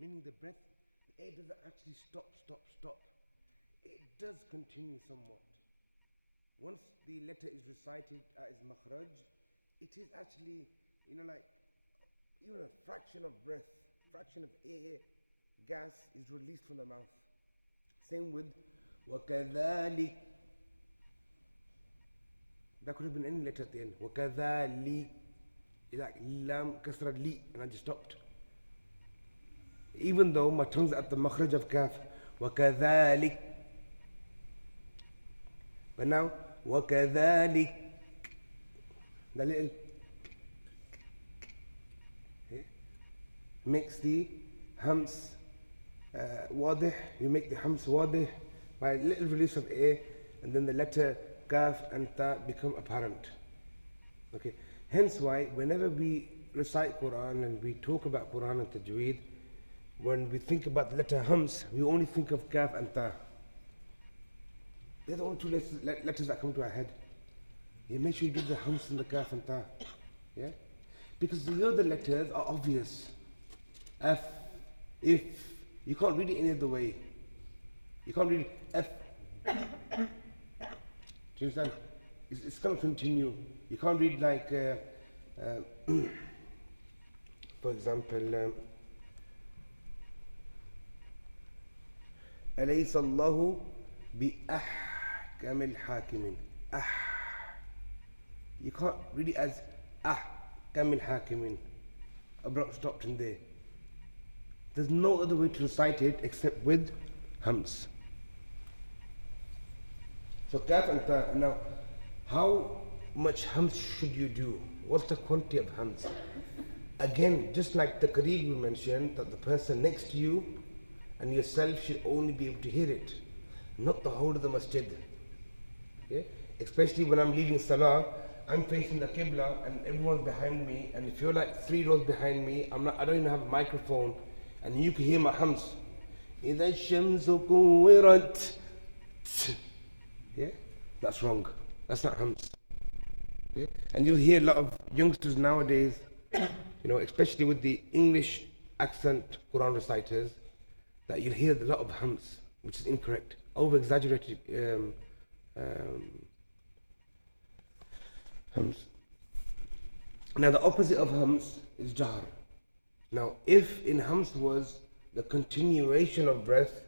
meaning the breath, the air doesn't actually stop. It does continue somewhat. Once the letter is recited as makhraj, it is actually, like even a fraction of breath, fraction of air, gas is released from the mouth. Same with وَكَذَلِكَ. That could have been any letter at the end. وَكَذَلِكَ. It's like lam kasra li, and I just stopped. Even though my tongue's at the makhraj of kaf. وَكَذَلِكَ. But now, وَكَذَلِكَ. The little makes the hams wadih. You make the hams wadih by a little release of air, and then the letter kaf and ta become apparent. Okay. Hence why whenever we recite Quran and we talk about Quran and Tajweed, when we think about the letter hams, we only think of kaf and ta. They're the only two letters that come to our head. You make sure you do the hams and the kaf and ta. Yeah? Because the other letters are obvious. F, if. You can't read it any other way. You can't read it F. Do you understand? It's going to continue. You can't read like, for example, أليس الله بأحكم الحاكمين. You can't read it as أحكم الحاكمين. Abrupt stopped in there. There's no other way to recite it except with hams. So kaf and ta. Now, how much hams should you do? What's the quantity of hams? Again, just like the qareeb we mentioned, that the person next to you and yourself should only be able to hear it, not the whole of the masjid. Okay? Especially when I'm leading salah, I'm facing the qibla and everyone's behind me, and if you're like 3 rows behind me, I don't even have a microphone, and you can hear my hams. إِذَا الشَّمْسُ كُوِّرَتْ. Yeah? That's wrong. That's not hams. Yeah? And you'll hear a lot of youngsters nowadays, especially with the English accent Quran reciters, that you'll hear a lot of hams, which is incorrect. Over-exaggerated hams. Now the opposite of hams is jahr. Now if in hams was the continuation of breath,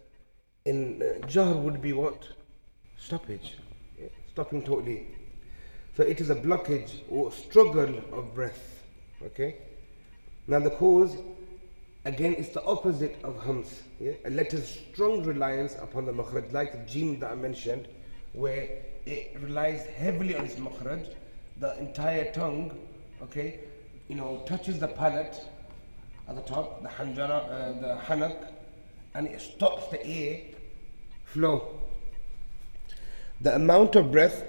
in jahr would be what? Stoppage. Yeah, stopping totally. So it is a blockage or struggle of breath. Okay? Now the cause, again, is the opposite of hams. Yeah? A letter's strong reliance upon the makhraj, like the jim that I mentioned, where it relies heavily on its makhraj. The entire tongue, okay, touches the palate at the top, the hanjara, the hanak, and it stops the air flow. The amount of breath,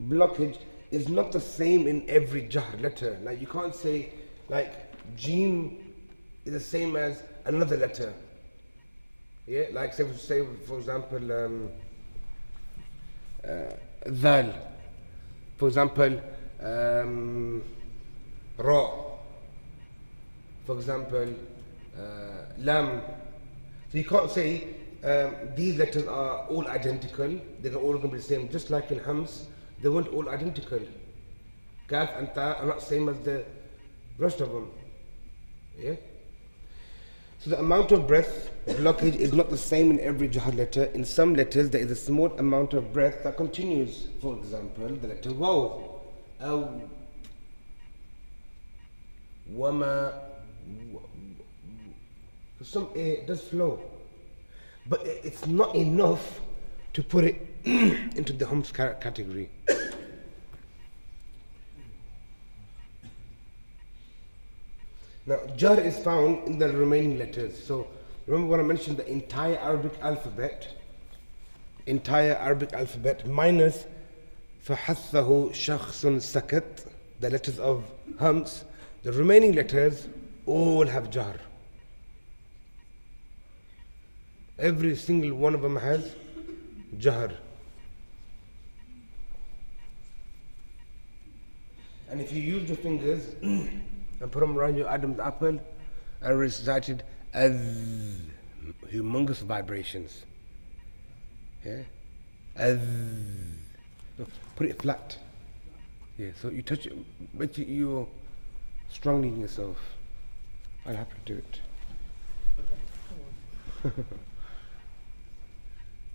blockage is not the same in every jahr letter. Like you can't say like jim is the same as another letter. Yeah, like say for example dhal, for example ra, for example lam. So you can't say these letters are all identical, they're all going to be the same. Just like in hams, they weren't all identical. Kaf and ta are not the same as the rest of them. Yeah? So the amount of breath blockage is not the same in every jahr letter. In some letters there is a small amount of breath that continues. For example, the letter waw, aw, wama. So some air does flow, but it's not enough to put it into the hams category. Now, jar is found in the remaining letters. So, remember what I mentioned, the entire Arabic alphabet minus فَحَثَّهُ شَخْصٌ سَكَتْ, the letters of hams, the remaining letters all have jar. Every single one of them has jar. And if you use your fingers and put them around your Adam's apple and recited as humongous vibrations. Yeah? As. No, put it flat. Yeah, so you touch it, but you're strongly in yourself. I'll have to do it.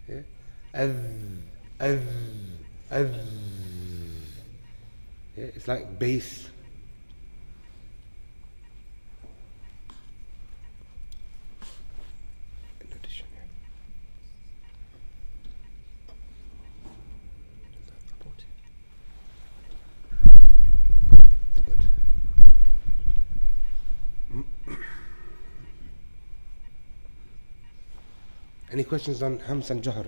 Yeah? As. Yeah, it's like bass. In addition, yeah. Good. Any questions on Hams and Jahr?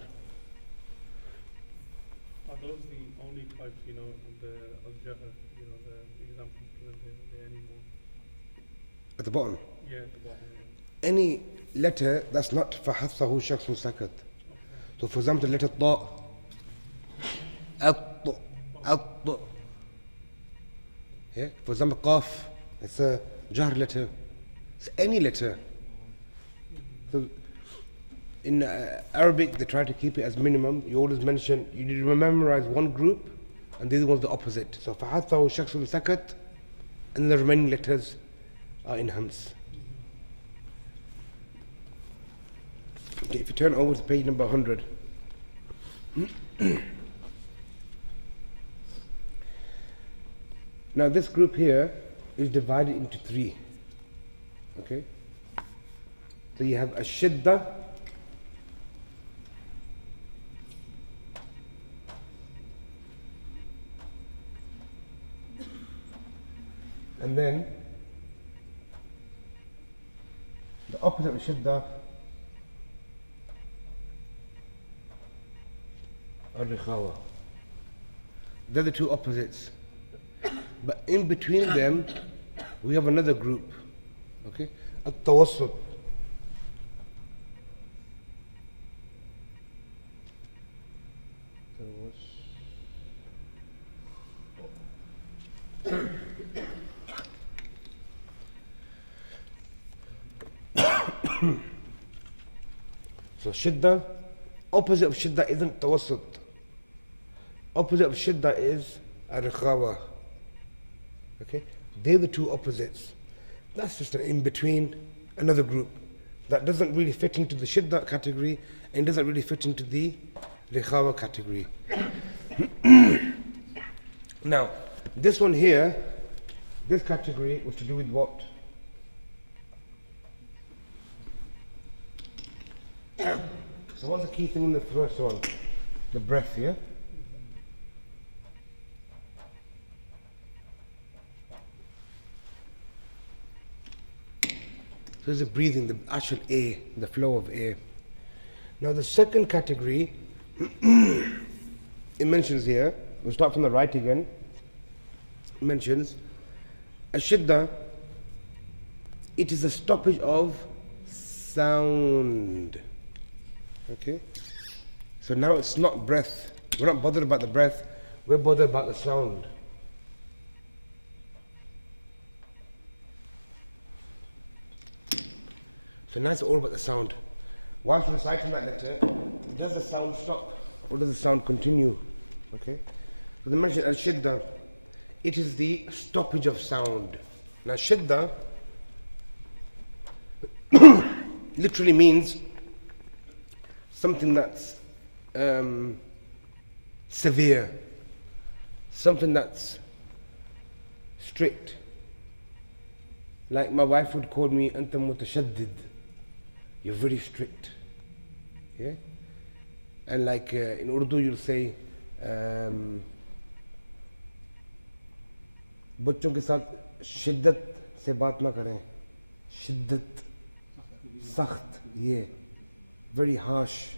Are those the only types, the al-jahr, the examples given there anymore? At the bottom? Yeah, at the bottom, yeah. Any letter that's not فحثه شخص سكت. So for example, the letter طاء, الط. Yeah? For example, قاف, it's a jar letter. It's any letter. So in Arabic, they try to keep it as minimum. You always mention, you need to memorize one group, and the other one's the opposite. So فحثه شخص سكت, and the remaining letters are in Hams. Okay, if you turn over to page number 100. Now this group here is divided into three. Okay? So you have Ashidda, and then the opposite of Shidda, Al-Rikhawa. They're the two opposites. But in between them, we have another group. Okay? At-Tawassut. So Shidda, opposite of Shidda isn't Tawassut. Opposite of Shidda is Ar-Rikhawa. Okay? They're the two opposites. That's just an in-between, another group that doesn't really fit into the Shidda category and doesn't really fit into the Rikhawa category. Now, this one here, this category was to do with what? So what's the key thing in the first one? The breath, yeah? So there's the breathing, the actual air, the flow of air. Now the second category, it mentions here, we'll start from the right again, it mentions, Ashidda, it is a stoppage of sound. Okay? So now it's not breath. We're not bothered about the breath, we're bothered about the sound. So now it's all about the sound. Whilst reciting that letter, does the sound stop or does the sound continue? Okay? So they mention al-shidda, it is the stoppage of sound. Now shidda literally means something that's severe, something that's strict. Like my wife would call me anta mutashaddid, you're very strict. Yeah? And like in Urdu you'll say बच्चों के साथ शिद्दत से बात ना करें, शिद्दत, सख्त, yeah, very harsh.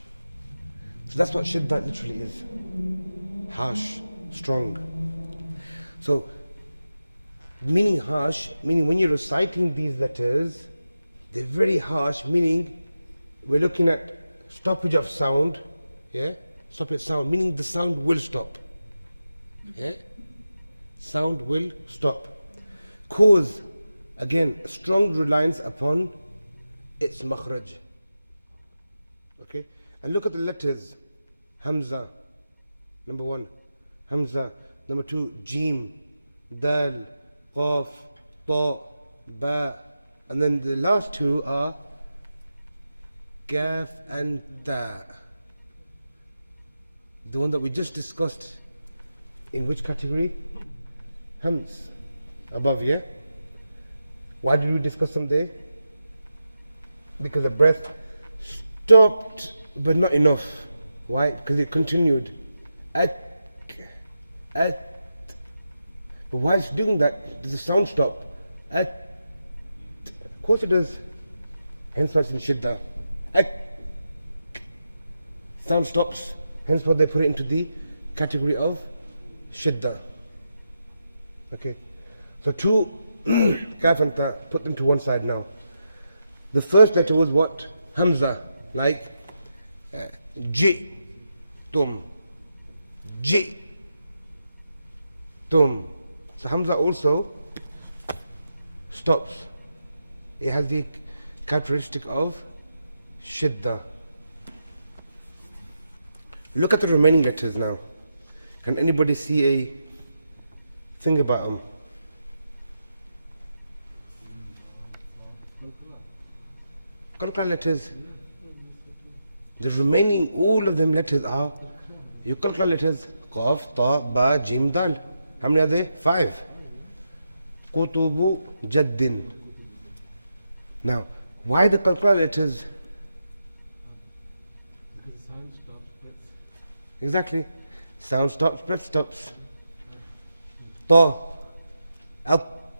So that's what shiddat literally is, harsh, strong. So meaning harsh, meaning when you're reciting these letters, they're very harsh, meaning we're looking at stoppage of sound, yeah, stoppage of sound, meaning the sound will stop, yeah, sound will stop. Cause Again, strong reliance upon its makhraj. Okay? And look at the letters. Hamza, number 1. Hamza, number 2. Jim, Dal, Qaf, Ta, Ba. And then the last 2 are Kaf and Ta. The one that we just discussed. In which category? Hams. Above, yeah? Why did we discuss them there? Because the breath stopped, but not enough. Why? Because it continued. At. But while it's doing that, does the sound stop? At. Of course it does. Hence why it's in shidda. At. Sound stops. Hence why they put it into the category of shidda. Okay. So 2 kaf and ta, put them to one side now. The first letter was what? Hamza. Like J. Tum. J. Tum. So Hamza also stops. It has the characteristic of shidda. Look at the remaining letters now. Can anybody see a thing about them? Qalqala letters. The remaining, all of them letters are your qalqala letters. Qaf, Ta, Ba, Jim, Dal. How many are there? 5. Qutubu, Jaddin. Now, why the qalqala letters? Exactly. Sound stops, breath stops. Ta, Al.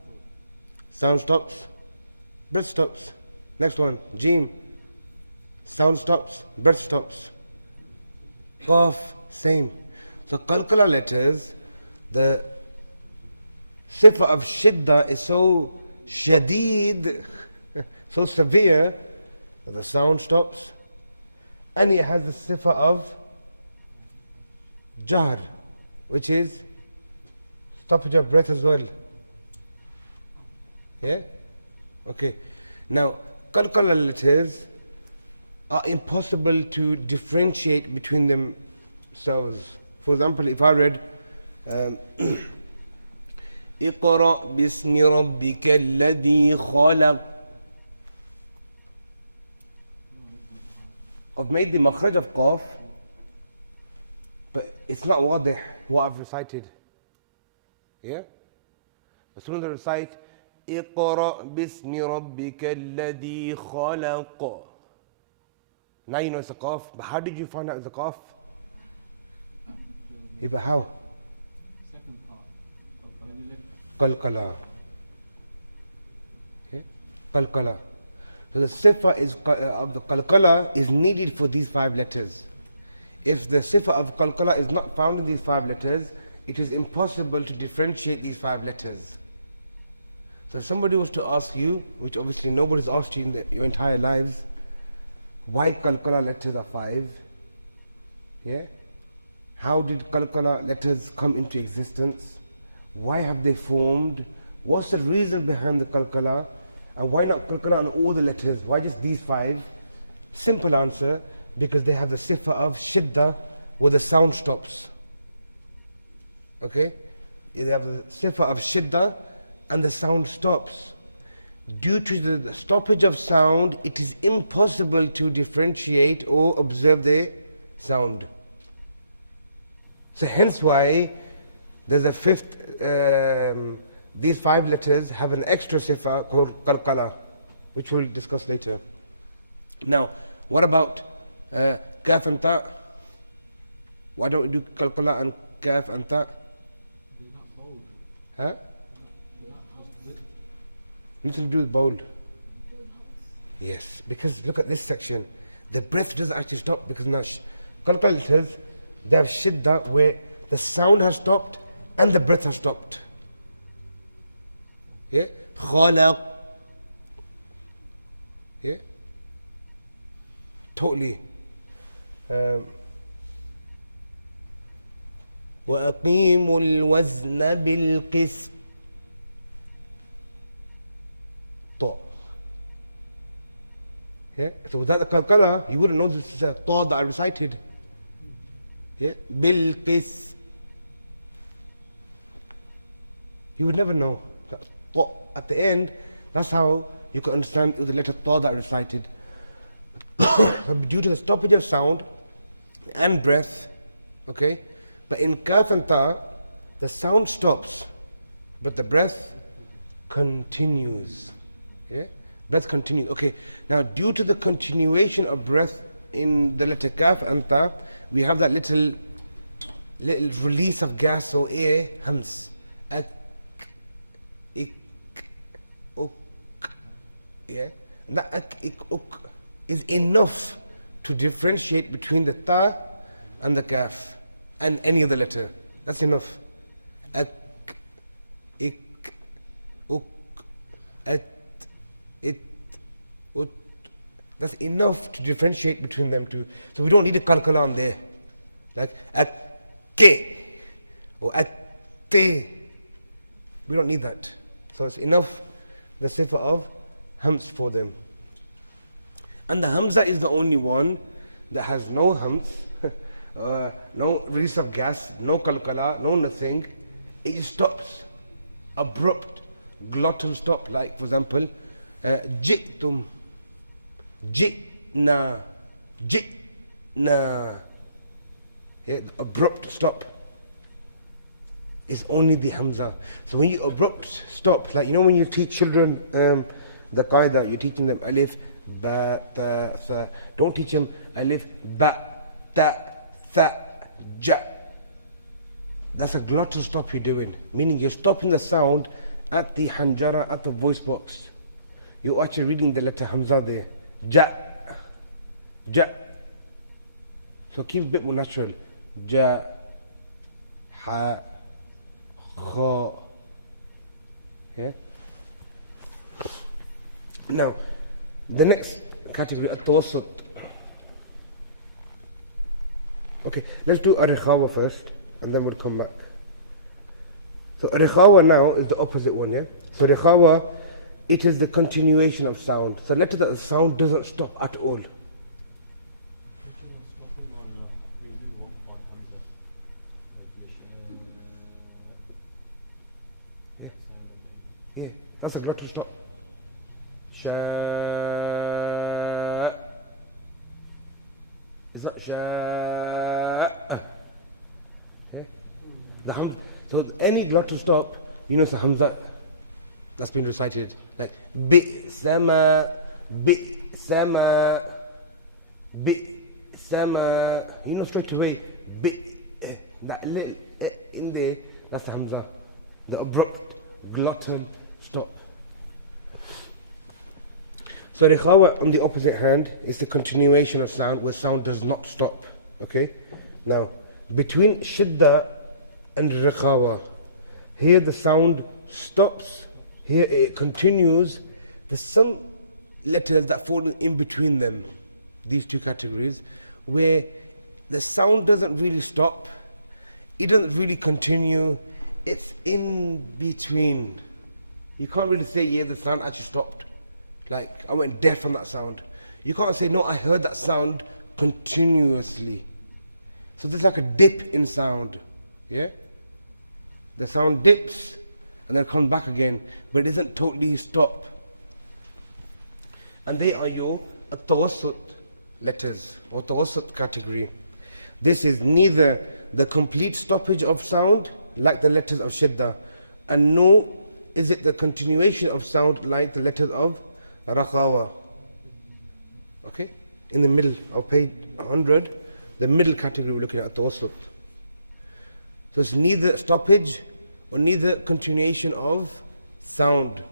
Sound stops, breath stops. Next one, Jim. Sound stops, breath stops. Qaf, same. So qalqala letters, the sifa of shidda is so shadid, so severe, that the sound stops. And it has the sifa of jahr, which is stoppage of breath as well. Yeah? Okay. Now, qalqala letters are impossible to differentiate between themselves. For example, if I read اقرأ باسم ربك الذي خلق, I've made the makhraj of qaf, but it's not wadih what I've but how? Qalqala. Okay? Qalqala. So the sifa is, of the qalqala is needed for these 5 letters. If the sifa of qalqala is not found in these 5 letters, it is impossible to differentiate these 5 letters. So if somebody was to ask you, which obviously nobody's asked you in your entire lives, why qalqala letters are 5? Yeah? How did qalqala letters come into existence? Why have they formed? What's the reason behind the qalqala? And why not qalqala on all the letters? Why just these 5? Simple answer, because they have the sifa of shidda, where the sound stops. Okay? They have the sifa of shidda and the sound stops. Due to the stoppage of sound, it is impossible to differentiate or observe the sound. So hence why there's a 5th, these 5 letters have an extra sifa called qalqala, which we'll discuss later. Now, what about kaf and ta? Why don't we do qalqala and kaf and ta? Huh? Nothing to do with bold. Yes, because look at this section. The breath doesn't actually stop, because now qalqala letters, they have shidda where the sound has stopped and the breath has stopped. Yeah? Khalaq. Yeah? Totally. وَأَقِيمُوا الْوَزْنَ بِالْقِسْطِ. Ta. Yeah? So without the qalqala, you wouldn't know this is a ta that I recited. Yeah? Bilqis. You would never know. That ta at the end, that's how you can understand it was the letter ta that I recited. Due to the stoppage of sound and breath, okay? But in kaf and ta, the sound stops, but the breath continues. Yeah? Breath continues. Okay, now due to the continuation of breath in the letter kaf and ta, we have that little release of gas or air, hams. Ak, ik, uk. Yeah? And that ak, ik, uk is enough to differentiate between the ta and the kaf and any other letter. That's enough. Ak, ik, uk, at, it, ut. That's enough to differentiate between them two. So we don't need a kalkala on there. Like at ke or at te. We don't need that. So it's enough the sifa of hams for them. And the hamza is the only one that has no hams, no release of gas, no kalkala, no nothing. It just stops. Abrupt, glottal stop. Like for example, jitum, jitna, jitna. Yeah, abrupt stop. It's only the hamza. So when you abrupt stop, like you know when you teach children the qaida, you're teaching them alif, ba, ta, tha. Don't teach them alif, ba, ta, tha, ja. That's a glottal stop you're doing. Meaning you're stopping the sound at the hanjara, at the voice box. You're actually reading the letter hamza there. Ja, ja. So keep a bit more natural. Ja, ha, kha. Yeah? Now, the next category, at-tawassut. Okay, let's do ar-rikhawa first, and then we'll come back. So ar-rikhawa now is the opposite one, yeah? So rikhawa, it is the continuation of sound. So letter that the sound doesn't stop at all. Yeah, yeah, that's a glottal stop. Sha. Is that sha? Yeah. The hamza. So any glottal stop, you know it's a hamza that's been recited. Like bi sama, bi sama, bi sama. You know straight away. Bi. That little in there. That's the hamza. The abrupt glottal stop. So rikhawa on the opposite hand is the continuation of sound where sound does not stop. Okay? Now, between shidda and rikhawa, here the sound stops, here it continues. There's some letters that fall in between them, these two categories, where the sound doesn't really stop, it doesn't really continue, it's in between. You can't really say, yeah, the sound actually stopped. Like, I went deaf on that sound. You can't say, no, I heard that sound continuously. So there's like a dip in sound. Yeah? The sound dips and then comes back again, but it doesn't totally stop. And they are your tawassut letters or tawassut category. This is neither the complete stoppage of sound like the letters of shidda, and nor is it the continuation of sound like the letters of rakhawa. Okay? In the middle of page 100, the middle category we're looking at tawassut. So it's neither stoppage or neither continuation of sound.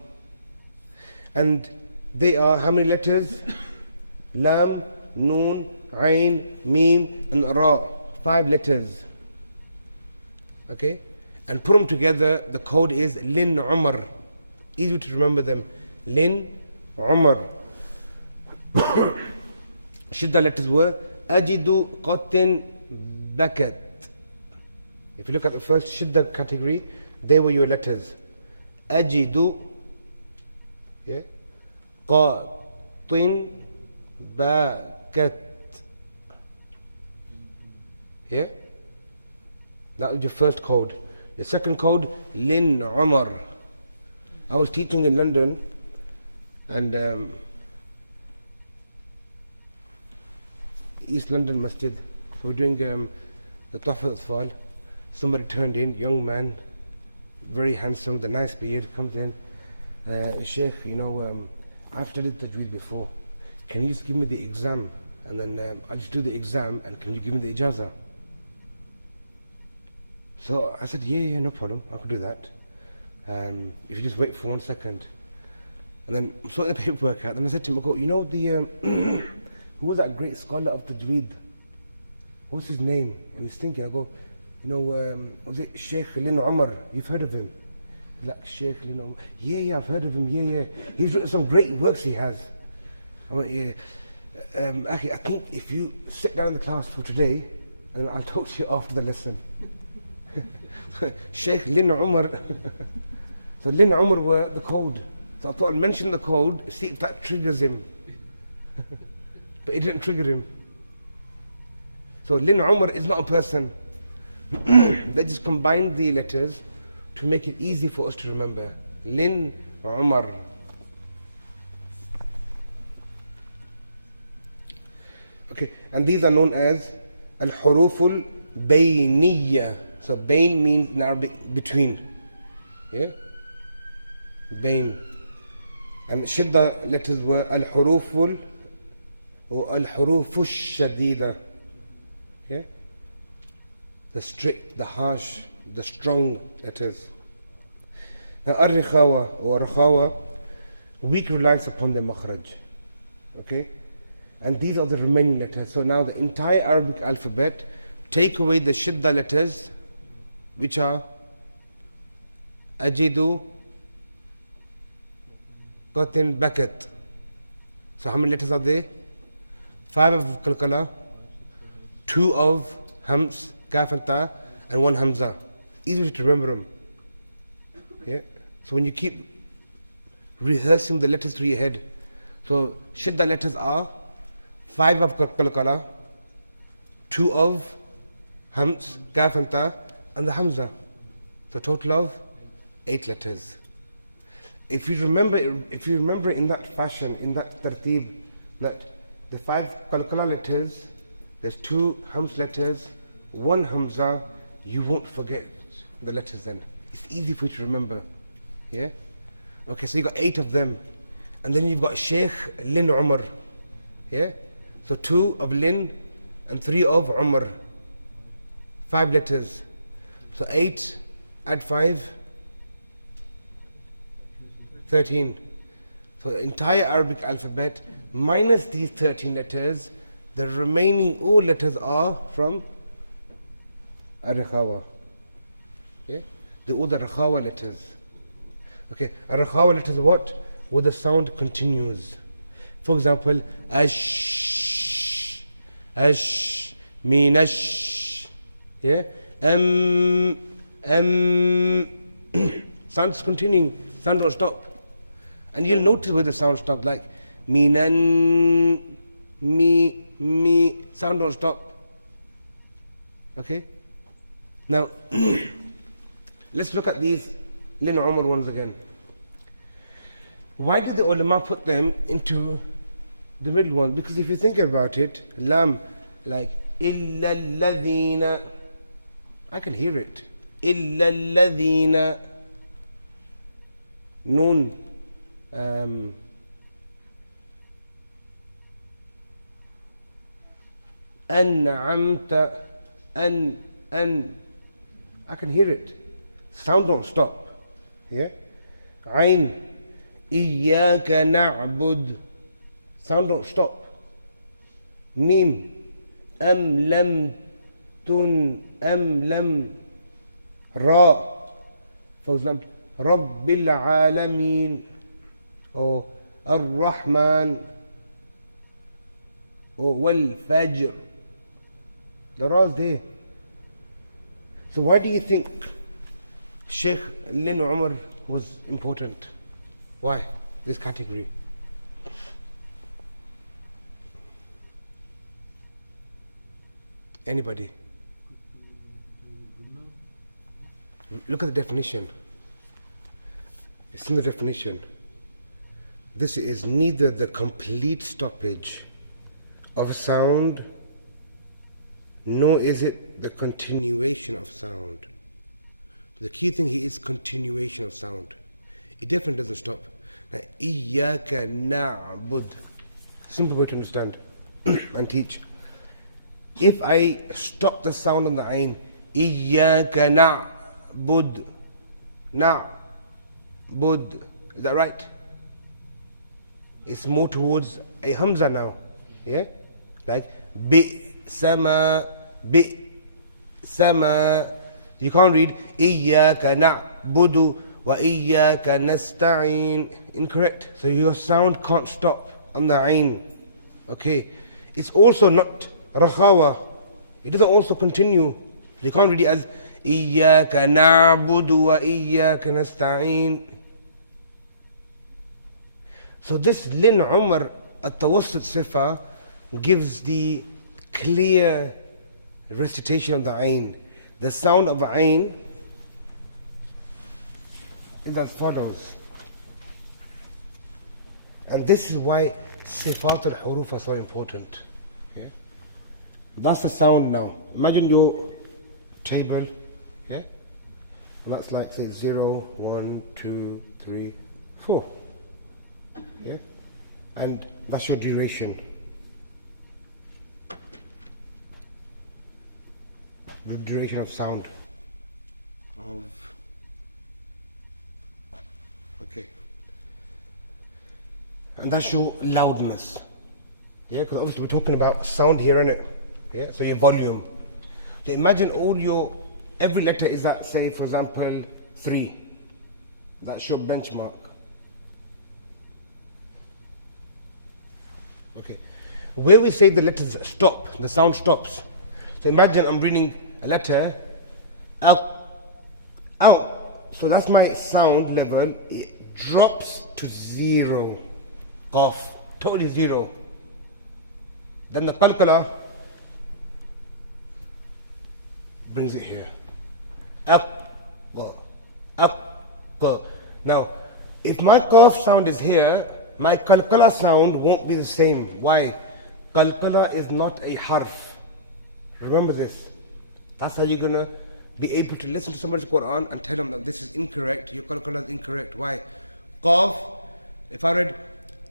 And they are how many letters? Lam, Noon, Ain, Mim, and Ra. 5 letters. Okay? And put them together, the code is Lin Umar. Easy to remember them. Lin Umar. Shidda letters were Ajidu Qatin Bakat. If you look at the first Shidda category, they were your letters. Ajidu, yeah, قاط باكت. Yeah? That was your first code. The second code, Lin Umar. I was teaching in London, and East London Masjid. So we're doing the Tuhfat al-Atfal. Somebody turned in, young man, very handsome, with a nice beard, comes in. Sheikh, I've studied Tajweed before. Can you just give me the exam? And then I'll just do the exam, and can you give me the ijazah? So I said, yeah, no problem, I could do that. If you just wait for 1 second. And then I'm sorting the paperwork out. Then I said to him, I go, who was that great scholar of Tajweed? What's his name? He was thinking, I go, was it Sheikh Lin Umar? You've heard of him? He's like, Sheikh Lin Umar. Yeah, I've heard of him, yeah. He's written some great works he has. I went, yeah. Akhi, I think if you sit down in the class for today, and I'll talk to you after the lesson. Sheikh Lin Umar. So Lin Umar were the code. So I thought I'd mention the code, see if that triggers him. But it didn't trigger him. So Lin Umar is not a person. They just combined the letters to make it easy for us to remember. Lin Umar. Okay, and these are known as al-huruful bayniyya. So bayn means in Arabic between. Yeah? Bayn. And shidda letters were al-huruful or al-hurufush shadida. Yeah? The strict, the harsh, the strong letters. Now ar-rikhawa or rakhawa, weak reliance upon the makhraj. Okay? And these are the remaining letters. So now the entire Arabic alphabet, take away the shidda letters, which are ajidu, qatin, bakat. So how many letters are there? 5 of qalqala, 2 of hams, kaf and ta, and 1 hamza. Easy to remember them. Yeah? So when you keep rehearsing the letters through your head, so shidda letters are 5 of qalqala, 2 of hams, kaf and ta, and the hamza. So total of 8 letters. If you remember in that fashion, in that tartib, that the 5 qalqala letters, there's 2 hams letters, 1 hamza, you won't forget the letters then. It's easy for you to remember. Yeah? Okay, so you got 8 of them. And then you've got Sheikh Lin Umar. Yeah? So 2 of Lin and 3 of Umar. 5 letters. So 8, add 5, 13. So the entire Arabic alphabet, minus these 13 letters, the remaining all letters are from Ar-Rakhawa. Okay? They're all the Rakhawa letters. Okay, Ar-Rakhawa letters are what? Where the sound continues. For example, Ash, Ash, Minash. Yeah? Sound is continuing, sound don't stop. And you'll notice where the sound stops, like Minan, Mi, sound don't stop. Okay? Now, let's look at these Lin Umar ones again. Why did the ulama put them into the middle one? Because if you think about it, Lam, like Illa alladhina, I can hear it. Illa alladhina. Noon. An'amta. An. I can hear it. Sound don't stop. Yeah? Ain. Iyyaka na'bud. Sound don't stop. Mim. Lam. Tun. Lam. Ra. For example, Rabbil Alameen. Or Ar-Rahman. Or Wal Fajr. The Ra is there. So why do you think Sheikh Lin Umar was important? Why? This category. Anybody? Look at the definition. It's in the definition. This is neither the complete stoppage of sound, nor is it the continuation of sound. The key thing here is continuation of sound. It definitely doesn't stop. Now, Iyyaka na'bud. Simple way to understand and teach. If I stop the sound on the ain, Iyyaka na'bud, na'bud, is that right? It's more towards a hamza now, yeah? Like bi sama. You can't read Iyyaka na'budu wa iyyaka nasta'in. Incorrect. So your sound can't stop on the ain. Okay. It's also not rakhawa. It doesn't also continue. You can't read it as Iyyaka na'budu wa iyyaka nasta'in. So this Lin Umar at-Tawassut Sifa gives the clear recitation of the Ain. The sound of Ain is as follows. And this is why Sifat al-Huruf are so important. Yeah? That's the sound now. Imagine your table. Yeah? And that's like, say, 0, 1, 2, 3, 4. Yeah? And that's your duration. The duration of sound. Okay. And that's your loudness. Yeah, because obviously we're talking about sound here, innit? Yeah, so your volume. So imagine every letter is at, say, for example, 3. That's your benchmark. Okay. When we say the letters stop, the sound stops. So imagine I'm reading a letter out. So that's my sound level. It drops to 0. Off. Totally 0. Then the qalqala brings it here. Now, if my qaf sound is here, my qalqala sound won't be the same. Why? Qalqala is not a harf. Remember this. That's how you're going to be able to listen to somebody's Quran and tell them that this is incorrect. Your qalqala is incorrect. Why? Qaf, if I read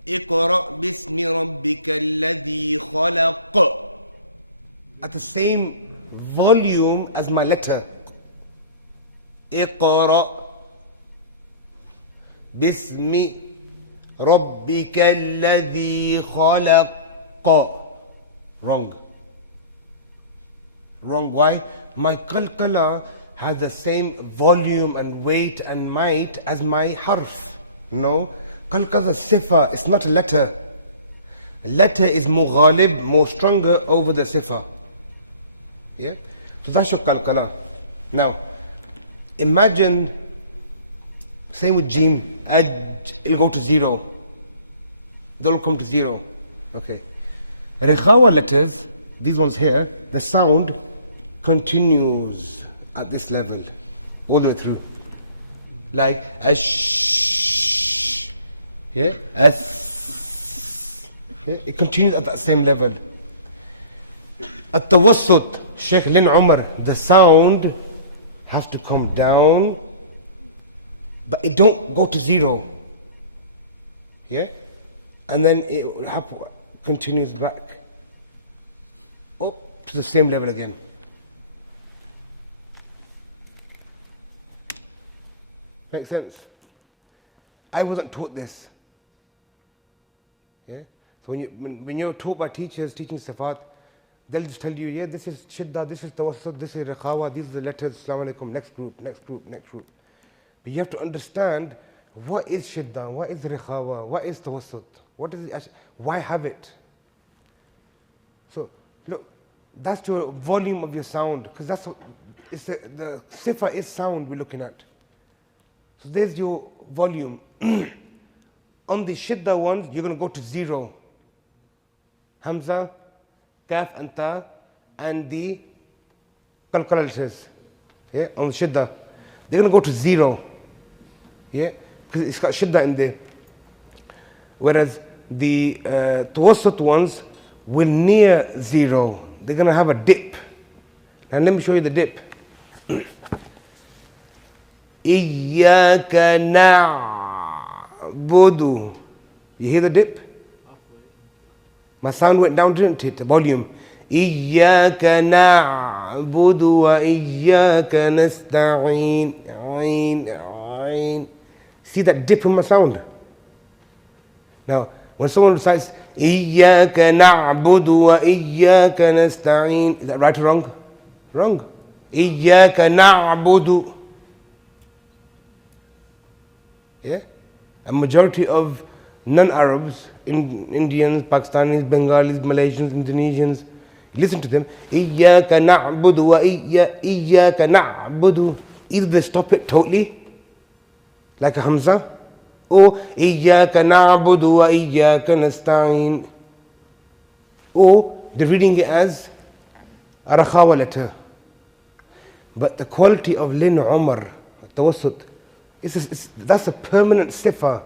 Iqra bismi rabbika alladhi khalaq, at the same volume as my letter. Iqra bismi rabbika alladhi khalaq. Wrong. Why? My qalqala has the same volume and weight and might as my harf. No. Qalqala is a sifa, it's not a letter. A letter is more ghalib, more stronger over the sifa. Yeah? So that's your qalqala. Now, imagine, same with jim, it'll go to 0. They'll come to 0. Okay. Rekhawa letters, these ones here, the sound continues at this level, all the way through. Like, ash, yeah, as, yeah? It continues at that same level. At Tawassut, Sheikh Lin Umar, the sound has to come down, but it don't go to 0. Yeah? And then it continues back up to the same level again. Makes sense? I wasn't taught this. Yeah? So when you're taught by teachers teaching Sifat, they'll just tell you, yeah, this is Shidda, this is Tawassut, this is Rekhawa, these are the letters, Assalamu alaikum, next group, next group, next group. But you have to understand what is Shidda, what is Rekhawa, what is Tawassut, what is it, why have it? So, look, that's your volume of your sound, because that's what, the Sifa is sound we're looking at. So there's your volume. On the Shidda ones, you're going to go to 0. Hamza, Kaf and Ta, and the qalqala letters, yeah, on the shidda, they're going to go to 0, yeah, because it's got shidda in there. Whereas the tawassut ones will near 0. They're going to have a dip. And let me show you the dip. إِيَّاكَ نَعْبُدُ. You hear the dip? My sound went down, didn't it? The volume. إِيَّاكَ نَعْبُدُ وَإِيَّاكَ نَسْتَعِينُ. عين. See that dip in my sound? Now, when someone recites إِيَّاكَ نَعْبُدُ وَإِيَّاكَ نَسْتَعِينُ, is that right or wrong? Wrong. إِيَّاكَ نَعْبُدُ. Yeah? A majority of non-Arabs, Indians, Pakistanis, Bengalis, Malaysians, Indonesians, listen to them. إِيَّاكَ نَعْبُدُ وَإِيَّاكَ نَعْبُدُ. Either they stop it totally, like a Hamza, or إِيَّاكَ نَعْبُدُ وَإِيَّاكَ نَسْتَعِينُ. Or they're reading it as a rakhawa letter. But the quality of Lin Umar, tawassut, that's a permanent sifa.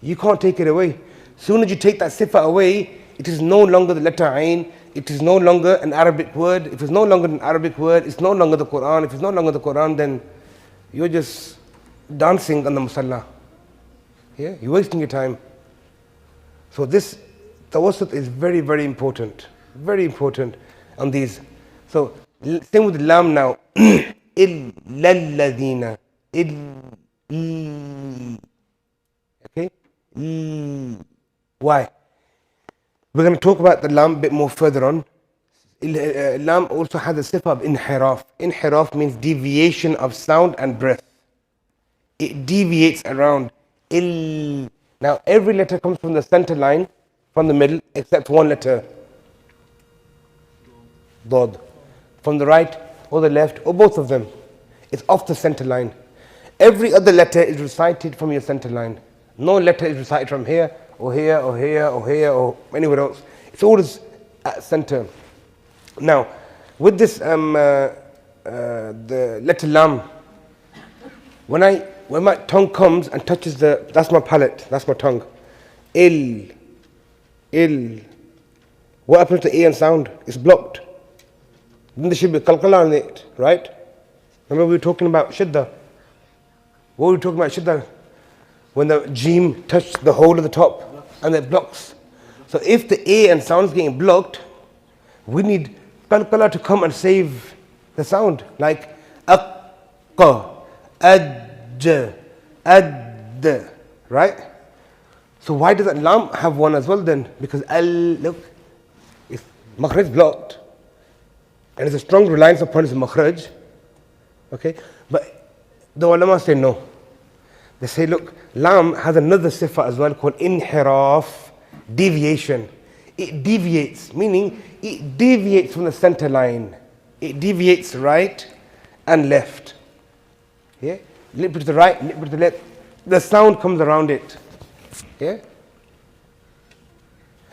You can't take it away. Soon as you take that sifa away, it is no longer the letter Ain, it is no longer an Arabic word. If it's no longer an Arabic word, it's no longer the Quran. If it's no longer the Quran, then you're just dancing on the musalla. Yeah? You're wasting your time. So this tawassut is very, very important. Very important on these. So same with the lam now. إِلَّا الَّذِينَ. Okay? Why? We're going to talk about the lam a bit more further on. Lam also has a sifa of inhiraf. Inhiraf means deviation of sound and breath. It deviates around. Now every letter comes from the center line, from the middle, except one letter. Dod. From the right or the left or both of them. It's off the center line. Every other letter is recited from your center line. No letter is recited from here or here or here or here or anywhere else. It's always at center. Now, with this, the letter lam, when my tongue comes and touches that's my palate, that's my tongue. Il. What happens to A and sound? It's blocked. Then there should be qalqala on it, right? Remember we were talking about shidda. What were we talking about shidda? When the jeem touched the whole of the top and it blocks. So if the A and sound is getting blocked, we need qalqala to come and save the sound. Like aqqa, ad, right? So why does that lam have one as well then? Because look, if makhraj blocked, and there's a strong reliance upon his makhraj, okay? But the ulama say no. They say, look, lam has another sifa as well called inhiraf, deviation. It deviates, meaning it deviates from the center line. It deviates right and left. Yeah? Little bit to the right, little bit to the left. The sound comes around it. Yeah?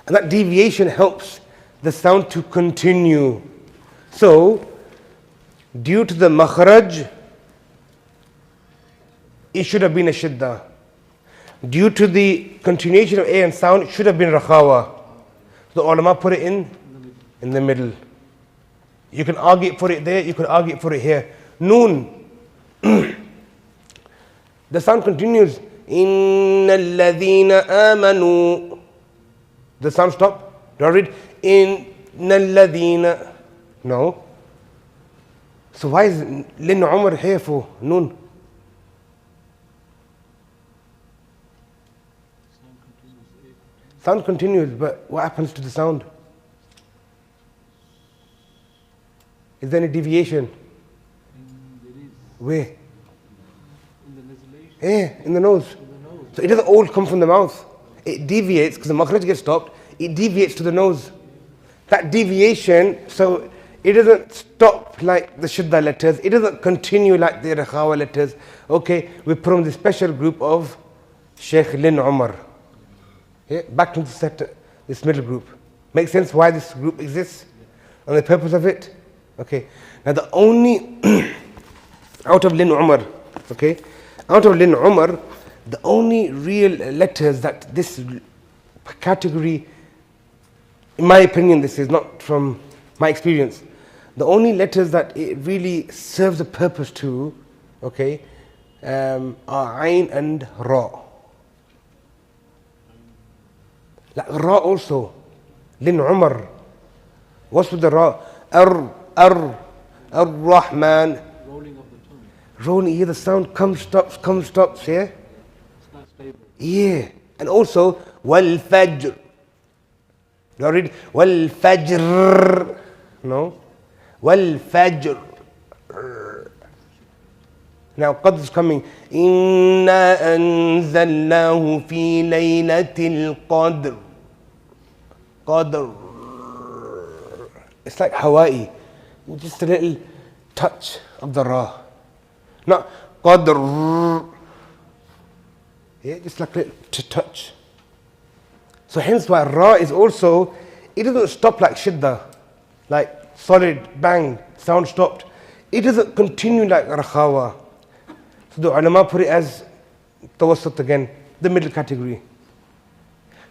And that deviation helps the sound to continue. So, due to the makhraj, it should have been a shidda. Due to the continuation of A and sound, it should have been rakhawa. The ulama put it in the middle. You can argue for it there, you could argue for it here. Noon. The sound continues. Inna alladhina amanu. The sound stop. Do I read? Inna alladhina. No. So why is Lin Umar here for noon? Sound continues, but what happens to the sound? Is there any deviation? There is. Where? In the nasalization. Yeah, in the nose. So it doesn't all come from the mouth. It deviates, because the makhraj gets stopped, it deviates to the nose. That deviation, so it doesn't stop like the shidda letters, it doesn't continue like the rakhawa letters. Okay, we put on the special group of Sheikh Lin Umar. Yeah, back to this middle group. Makes sense why this group exists and the purpose of it? Okay. Now the only out of Lin Umar, okay, out of Lin Umar, the only real letters that this category, in my opinion, this is not from my experience, the only letters that it really serves a purpose to, okay, are Ain and Ra. Like Ra also, Lin Umar. What's with the Ra? Ar-Rahman. Rolling of the tongue. Rolling, here the sound comes, stops, yeah? It's not stable. Yeah. And also, Wal Fajr. You read Wal Fajr. No? Wal Fajr. Now, Qadr is coming. Inna anzalnahu fi laylatil Qadr. Qadr. It's like Hawaii. Just a little touch of the Ra. Not Qadr. Yeah, just like a little touch. So hence why Ra is also, it doesn't stop like Shidda, like solid, bang, sound stopped. It doesn't continue like Rakhawa. So the ulama put it as Tawassut again, the middle category.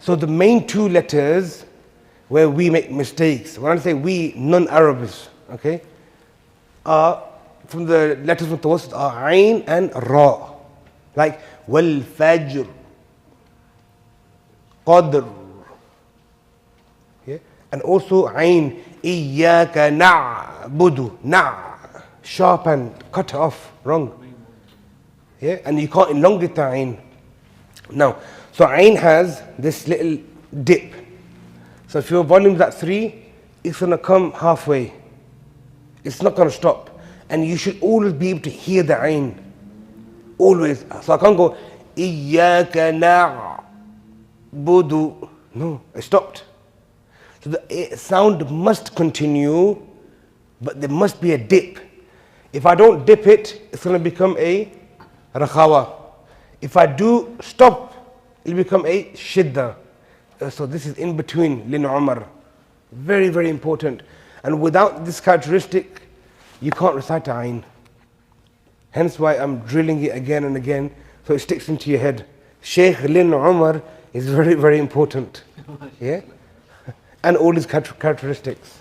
So the main two letters where we make mistakes, when I say we, non-Arabs, okay, are from the letters from Tawassut are Ain and Ra. Like Wal Fajr, Qadr. Yeah? And also Ain, Iyyaka na'budu, sharp and cut off, wrong. Yeah? And you can't elongate the Ain. Now, so Ain has this little dip. So if your volume's at 3, it's going to come halfway. It's not going to stop. And you should always be able to hear the Ain. Always. So I can't go, Iyyaka na'budu. No, it stopped. So the sound must continue, but there must be a dip. If I don't dip it, it's going to become a Rakhawa. If I do stop, it'll become a Shidda. So this is in between Lin Umar. Very, very important. And without this characteristic, you can't recite the Ain. Hence why I'm drilling it again and again, so it sticks into your head. Sheikh Lin Umar is very, very important. Yeah? And all his characteristics.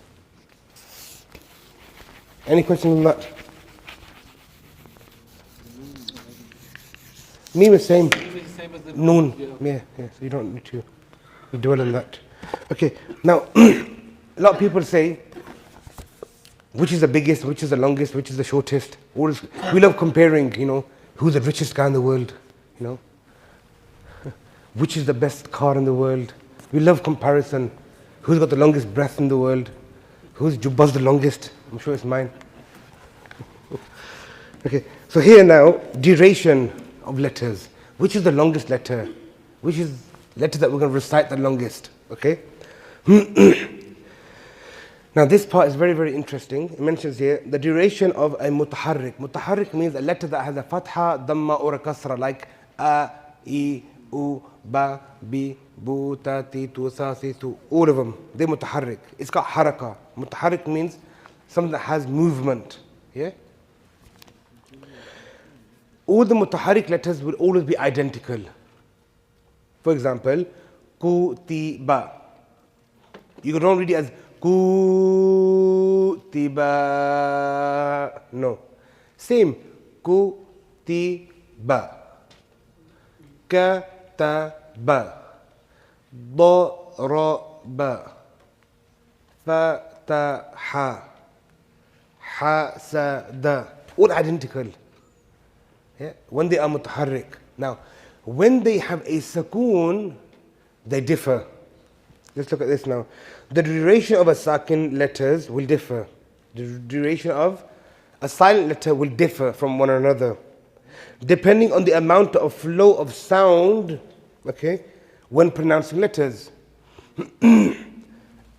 Any questions on that? Meme is same. It's the same as the Noon. yeah. Yeah, so you don't need to dwell on that. Okay, now, a lot of people say, which is the biggest, which is the longest, which is the shortest. We love comparing, who's the richest guy in the world, which is the best car in the world. We love comparison. Who's got the longest breath in the world? Whose jubbah's the longest? I'm sure it's mine. Okay, so here now, duration of letters. Which is the longest letter? Which is the letter that we're going to recite the longest? Okay? Now this part is very, very interesting. It mentions here the duration of a mutaharrik. Mutaharrik means a letter that has a fatha, dhamma or a kasra, like a, I, U, ba, bi, bu, ta, ti, tu, sa, si, tu. All of them. They're mutaharrik. It's got haraka. Mutaharrik means something that has movement. Yeah? All the mutaharrik letters will always be identical. For example, kutiba. You don't read it as kutiba. No. Same. Kutiba. Kataba. Daraba. Fataha. Hasada. All identical. Yeah? When they are mutaharrik. Now, when they have a sakoon, they differ. Let's look at this now. The duration of a sakin letters will differ. The duration of a silent letter will differ from one another, depending on the amount of flow of sound, okay, when pronouncing letters.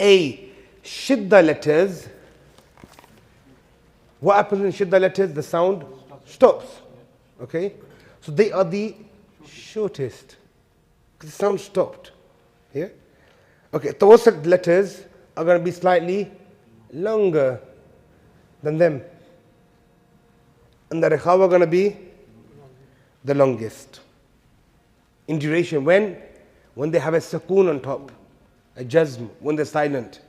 A shidda letters, what happens in shidda letters? The sound stops. Okay, so they are the shortest. The sound stopped. Yeah. Okay, tawassut letters are going to be slightly longer. than them. And the Rekhawa going to be the longest. In duration, when? When they have a sukoon on top, a jazm, when they're silent.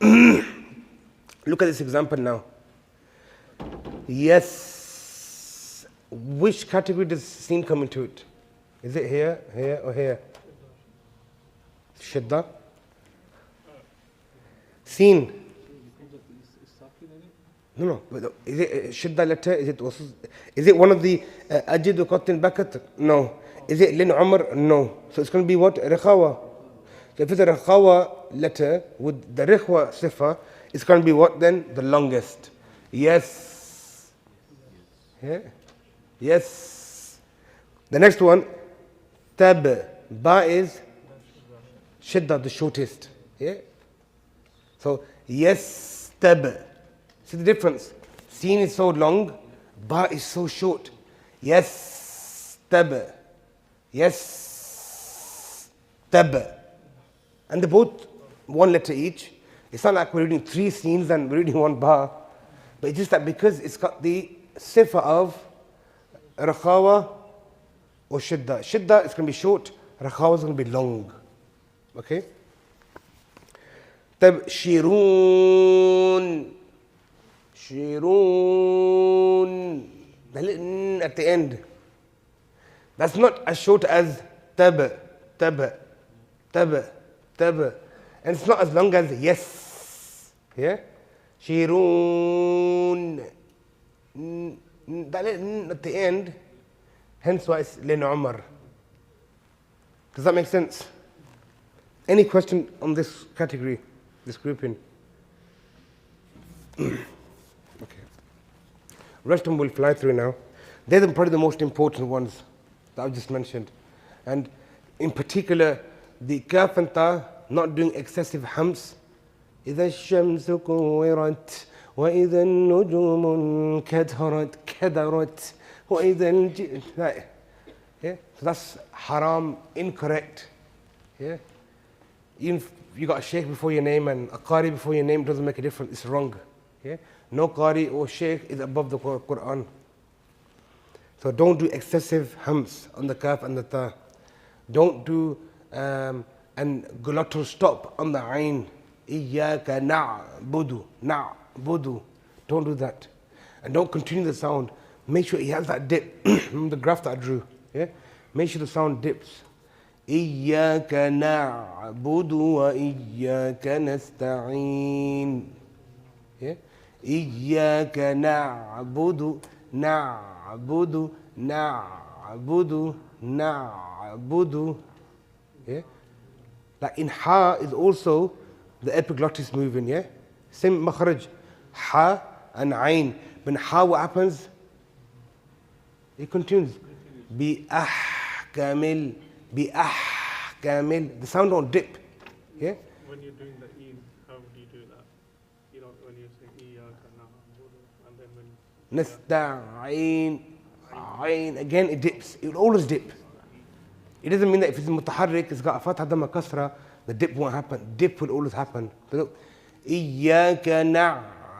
Look at this example now. Yes. Which category does sin come into it? Is it here, here, or here? Shidda? Sin. No. Is it shidda letter? Is it one of the ajid qatin bakat? No. Is it lin umar? No. So it's going to be what? Rekhawa. So if it's a rekhawa letter with the rekhwa sifa, it's going to be what then? The longest. Yes. Yeah. Yes. The next one, tab. Ba is shidda, the shortest. Yeah. So yes, tab. See the difference? Sin is so long, ba is so short. Yes, tab. Yes, tab. And they're both one letter each. It's not like we're reading 3 scenes and we're reading 1 ba. But it's just that because it's got the sifa of rakhawa or shidda. Shidda is going to be short, rakhawa is going to be long. Okay? Tabshirun. Shirun. The little n at the end. That's not as short as tab. And it's not as long as yes. Yeah? Shirun. That little n at the end, hence why it's lin umar. Does that make sense? Any question on this category, this grouping? Okay. Rest of them will fly through now. They're probably the most important ones that I've just mentioned. And in particular, the kaf and ta, not doing excessive hams. إذا الشمس كورت وإذا النجوم كدرت وإذا yeah? So that's haram, incorrect. Yeah? Even if you got a sheikh before your name and a qari before your name, doesn't make a difference, it's wrong. Yeah? No qari or sheikh is above the Quran. So don't do excessive hams on the kaf and the ta. Don't do and glottal stop on the ayn. Iyyaka na'budu. Don't do that. And don't continue the sound. Make sure it has that dip. The graph that I drew. Yeah? Make sure the sound dips. Iyyaka na'budu wa iyyaka nasta'in. Yeah? Iyyaka na'budu. Yeah? Like in ha is also the epiglottis moving, yeah? Same makhraj, ha and ayn. When ha, what happens? It continues. Bi-ahkamil. The sound don't dip, yeah? When you're doing the ease, how do you do that? You know, when you're saying iyyaka na'budu, and then when Nasta'in, again it dips. It will always dip. It doesn't mean that if it's mutaharrik, it's got a fatha dhamma kasra, the dip won't happen. Dip will always happen. But look, Iyyaka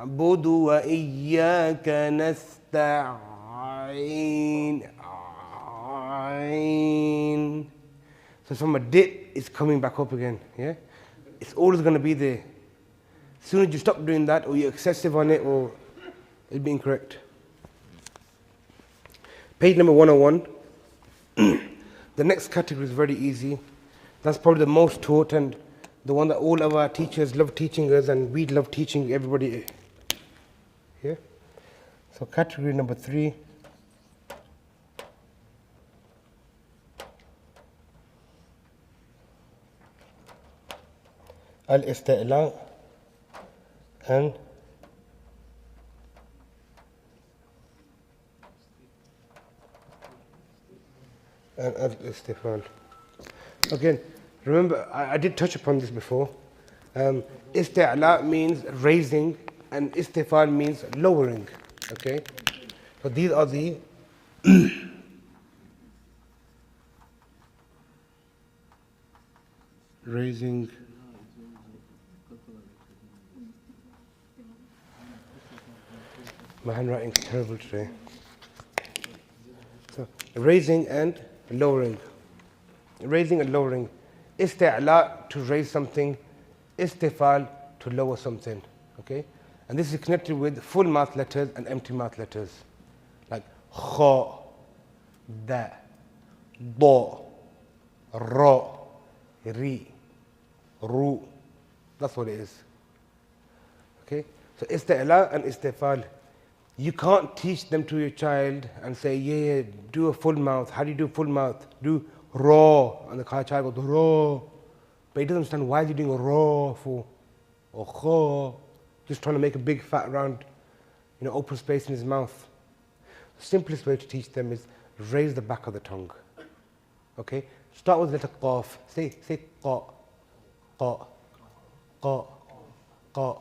na'budu wa iyyaka nasta'in. So from a dip, it's coming back up again. Yeah, it's always going to be there. As soon as you stop doing that, or you're excessive on it, or it'll be incorrect. Page number 101. The next category is very easy. That's probably the most taught and the one that all of our teachers love teaching us, and we love teaching everybody. Yeah? So category number 3. Al-Isti'la and al-Istifal. Again, remember, I did touch upon this before. Isti'la means raising and istifal means lowering. Okay? So these are the raising My handwriting is terrible today. So, raising and lowering. Raising and lowering. Isti'la to raise something, istifal to lower something. Okay? And this is connected with full mouth letters and empty mouth letters. Like kha, da, do, ra, ri, ru. That's what it is. Okay? So isti'la and istifal. You can't teach them to your child and say, yeah, do a full mouth. How do you do full mouth? Do raw. And the child goes, raw. But he doesn't understand why you're doing raw for, or kha. Just trying to make a big fat round, open space in his mouth. The simplest way to teach them is raise the back of the tongue. Okay? Start with letter qaf. Say qa, qa, qa, qa.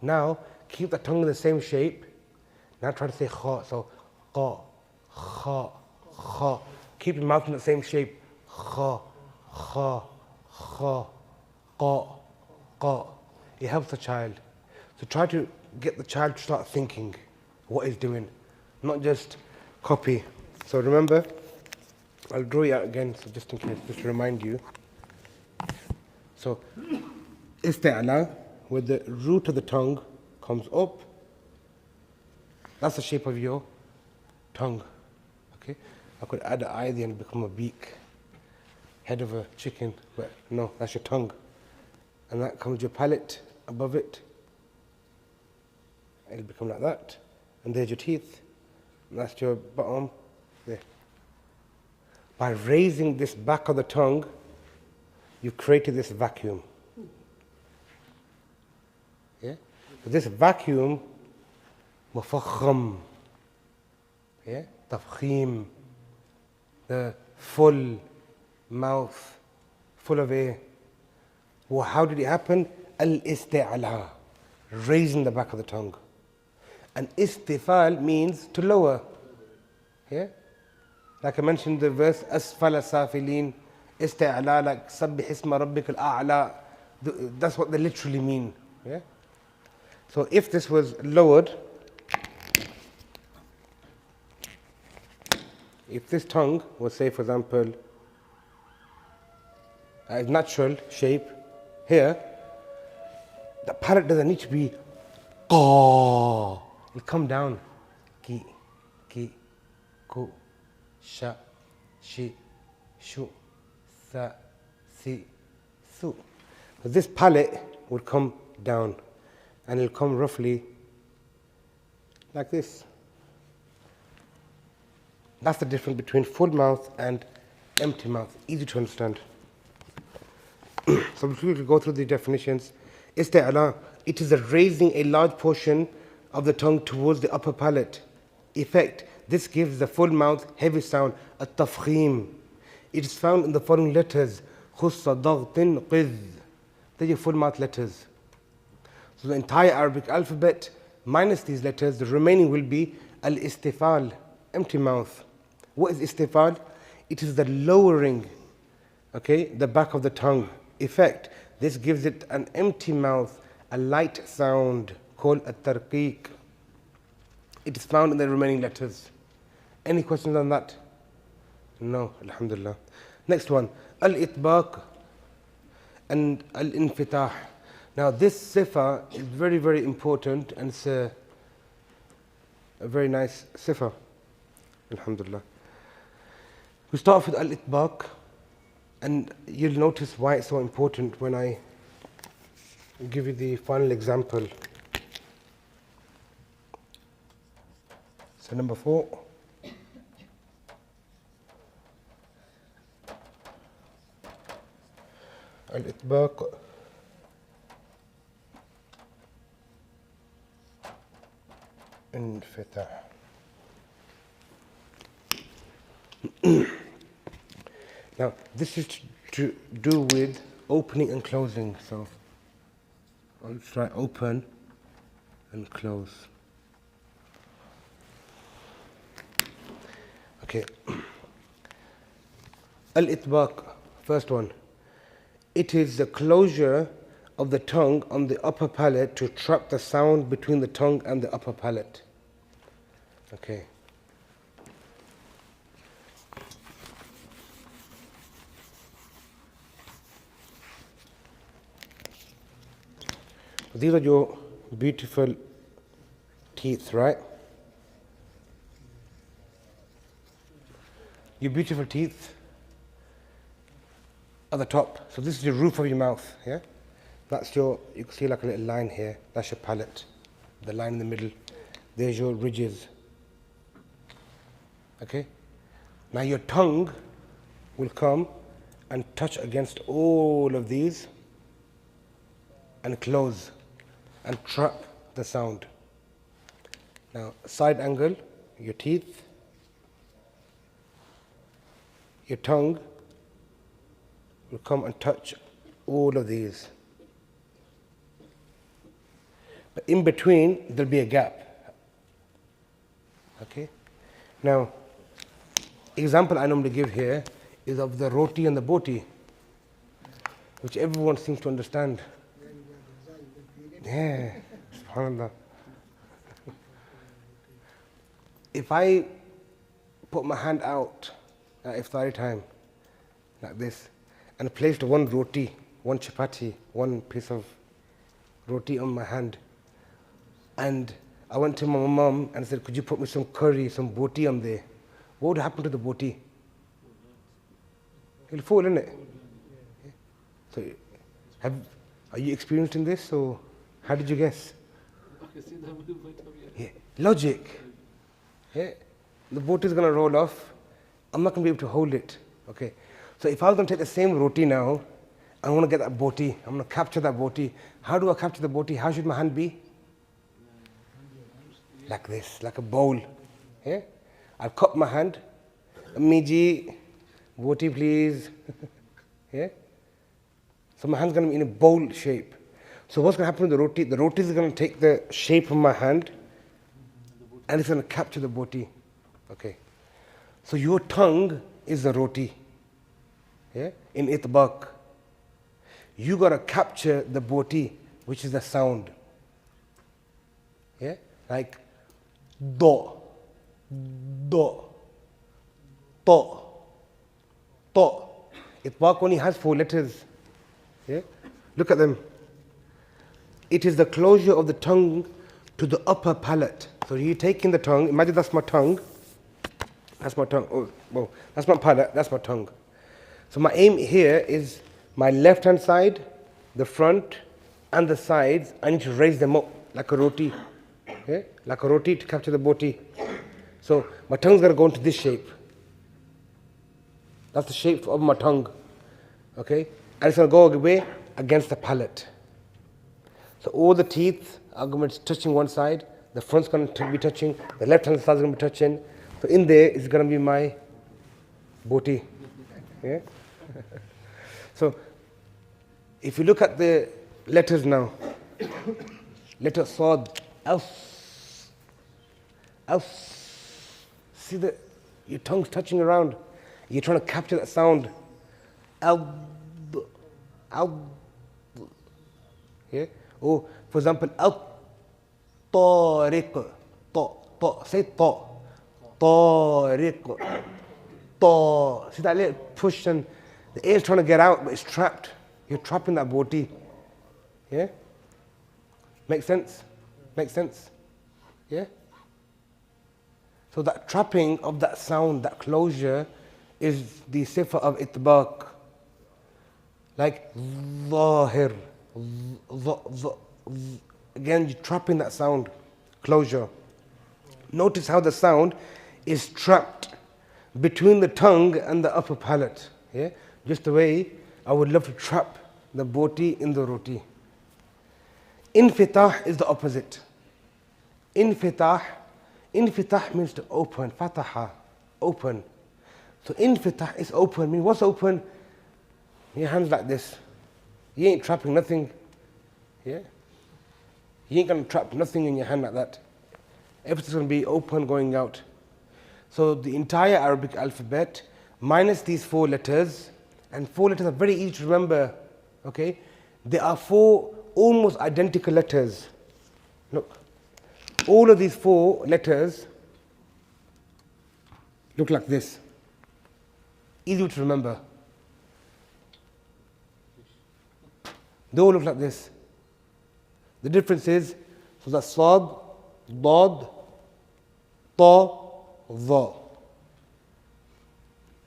Now, keep the tongue in the same shape. Now try to say kha. So, qa, kha, kha. Keep your mouth in the same shape. Kha, kha, kha, qa, qa. It helps the child. So try to get the child to start thinking what he's doing, not just copy. So remember, I'll draw it out again, so just in case, just to remind you. So, isti'la, where the root of the tongue comes up, that's the shape of your tongue. Okay? I could add an eye there and become a beak, head of a chicken, but no, that's your tongue. And that comes your palate above it. It'll become like that. And there's your teeth. And that's your bottom there. By raising this back of the tongue, you've created this vacuum. Yeah? So this vacuum, mufakham. Yeah? Tafkhim. The full mouth, full of air. Well, how did it happen? Al-isti'ala. Raising the back of the tongue. And istifal means to lower. Yeah? Like I mentioned the verse, asfala safilin, isti'ala, like sabbih isma rabbika al-a'la. That's what they literally mean. Yeah? So if this was lowered, if this tongue was, say for example, a natural shape here, the palate doesn't need to be qa. It'll come down. Ki, ki, ku, sha, shi, shu, sa, si, su. So this palate will come down and it'll come roughly like this. That's the difference between full mouth and empty mouth. Easy to understand. So we will go through the definitions. Isti'la, it is a raising a large portion of the tongue towards the upper palate. Effect, this gives the full mouth heavy sound, at-tafkhim. It is found in the following letters, khussa, daghtin, qiz. They're your full mouth letters. So the entire Arabic alphabet, minus these letters, the remaining will be al-istifal, empty mouth. What is istifal? It is the lowering, okay, the back of the tongue. Effect, this gives it an empty mouth, a light sound called at-tarqiq. It is found in the remaining letters. Any questions on that? No, alhamdulillah. Next one, al-itbaq and al-infitah. Now this sifa is very, very important, and it's a very nice sifa, alhamdulillah. We start off with al-itbaq, and you'll notice why it's so important when I give you the final example. So number 4. Al-itbaq انفتاح. Now this is to do with opening and closing. So I'll try open and close. Okay. Al-itbaq, first one. It is the closure of the tongue on the upper palate to trap the sound between the tongue and the upper palate. Okay. These are your beautiful teeth, right? Your beautiful teeth at the top. So this is the roof of your mouth, yeah? That's your, you can see like a little line here. That's your palate. The line in the middle. There's your ridges. Okay? Now your tongue will come and touch against all of these and close and trap the sound. Now, side angle, your teeth, your tongue will come and touch all of these. But in between, there'll be a gap. Okay? Now, example I normally give here is of the roti and the boti, which everyone seems to understand. Yeah, subhanAllah. If I put my hand out at iftari time, like this, and placed one roti, one chapati, one piece of roti on my hand, and I went to my mum and said, could you put me some curry, some boti on there? What would happen to the boti? It'll fall, innit? Yeah. So, are you experienced in this, or how did you guess? Yeah. Logic. Yeah. The boti is going to roll off. I'm not going to be able to hold it. Okay. So if I was going to take the same roti now, I want to get that boti. I'm going to capture that boti. How do I capture the boti? How should my hand be? Like this, like a bowl. Yeah. I'll cup my hand. Miji, boti please. Yeah. So my hand's going to be in a bowl shape. So what's going to happen to the roti? The roti is going to take the shape of my hand and it's going to capture the boti. Okay. So your tongue is the roti. Yeah? In itbaq. You got to capture the boti, which is the sound. Yeah? Like do, do, to, to. Itbaq only has 4 letters. Yeah? Look at them. It is the closure of the tongue to the upper palate. So you take in the tongue, imagine that's my tongue. That's my tongue. Oh, well, that's my palate, that's my tongue. So my aim here is my left hand side, the front and the sides, I need to raise them up like a roti. Okay? Like a roti to capture the boti. So my tongue's going to go into this shape. That's the shape of my tongue. Okay? And it's going to go away against the palate. So all the teeth are going to be touching one side, the front's going to be touching, the left hand side is going to be touching. So in there is going to be my boti. Yeah? So if you look at the letters now, letter Sad, Alf, Alf. See that your tongue's touching around. You're trying to capture that sound. Al, al. Yeah? Or for example, al tariq. Ta. Say ta. Tariq. Ta. See that little push and the air's trying to get out, but it's trapped. You're trapping that boti. Yeah? Make sense? Make sense? Yeah? So that trapping of that sound, that closure, is the sifa of itbaq. Like zahir. Again, you're trapping that sound, closure. Notice how the sound is trapped between the tongue and the upper palate. Yeah? Just the way I would love to trap the boti in the roti. Infitah is the opposite. Infitah means to open. Fataha, open. So infitah is open. Mean what's open? Your hands like this. You ain't trapping nothing. Yeah? You ain't gonna trap nothing in your hand like that. Everything's gonna be open going out. So the entire Arabic alphabet minus these 4 letters, and 4 letters are very easy to remember. Okay? There are 4 almost identical letters. Look. All of these 4 letters look like this. Easy to remember. They all look like this. The difference is, so that's Sad, Dad, Ta, Dha.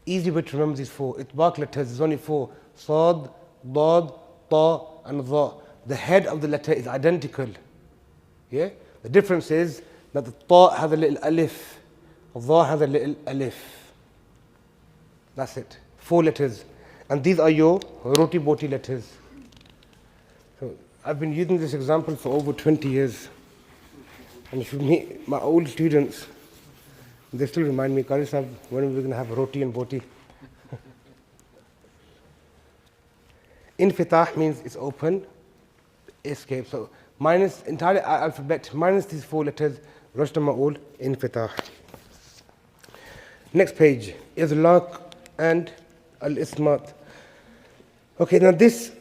Easy way to remember these four. Itbaq letters, there's only four. Sad, Dad, Ta, and Dha. The head of the letter is identical. Yeah? The difference is that the Ta has a little alif, Dha has a little alif. That's it. 4 letters. And these are your roti boti letters. So I've been using this example for over 20 years. And if you meet my old students, they still remind me, Qari Sahib, when are we going to have roti and boti? Infitah means it's open, escape. So minus entire alphabet, minus these 4 letters, rest of them are all infitah. Next page, Izlaq and al-Ismat. Okay, now these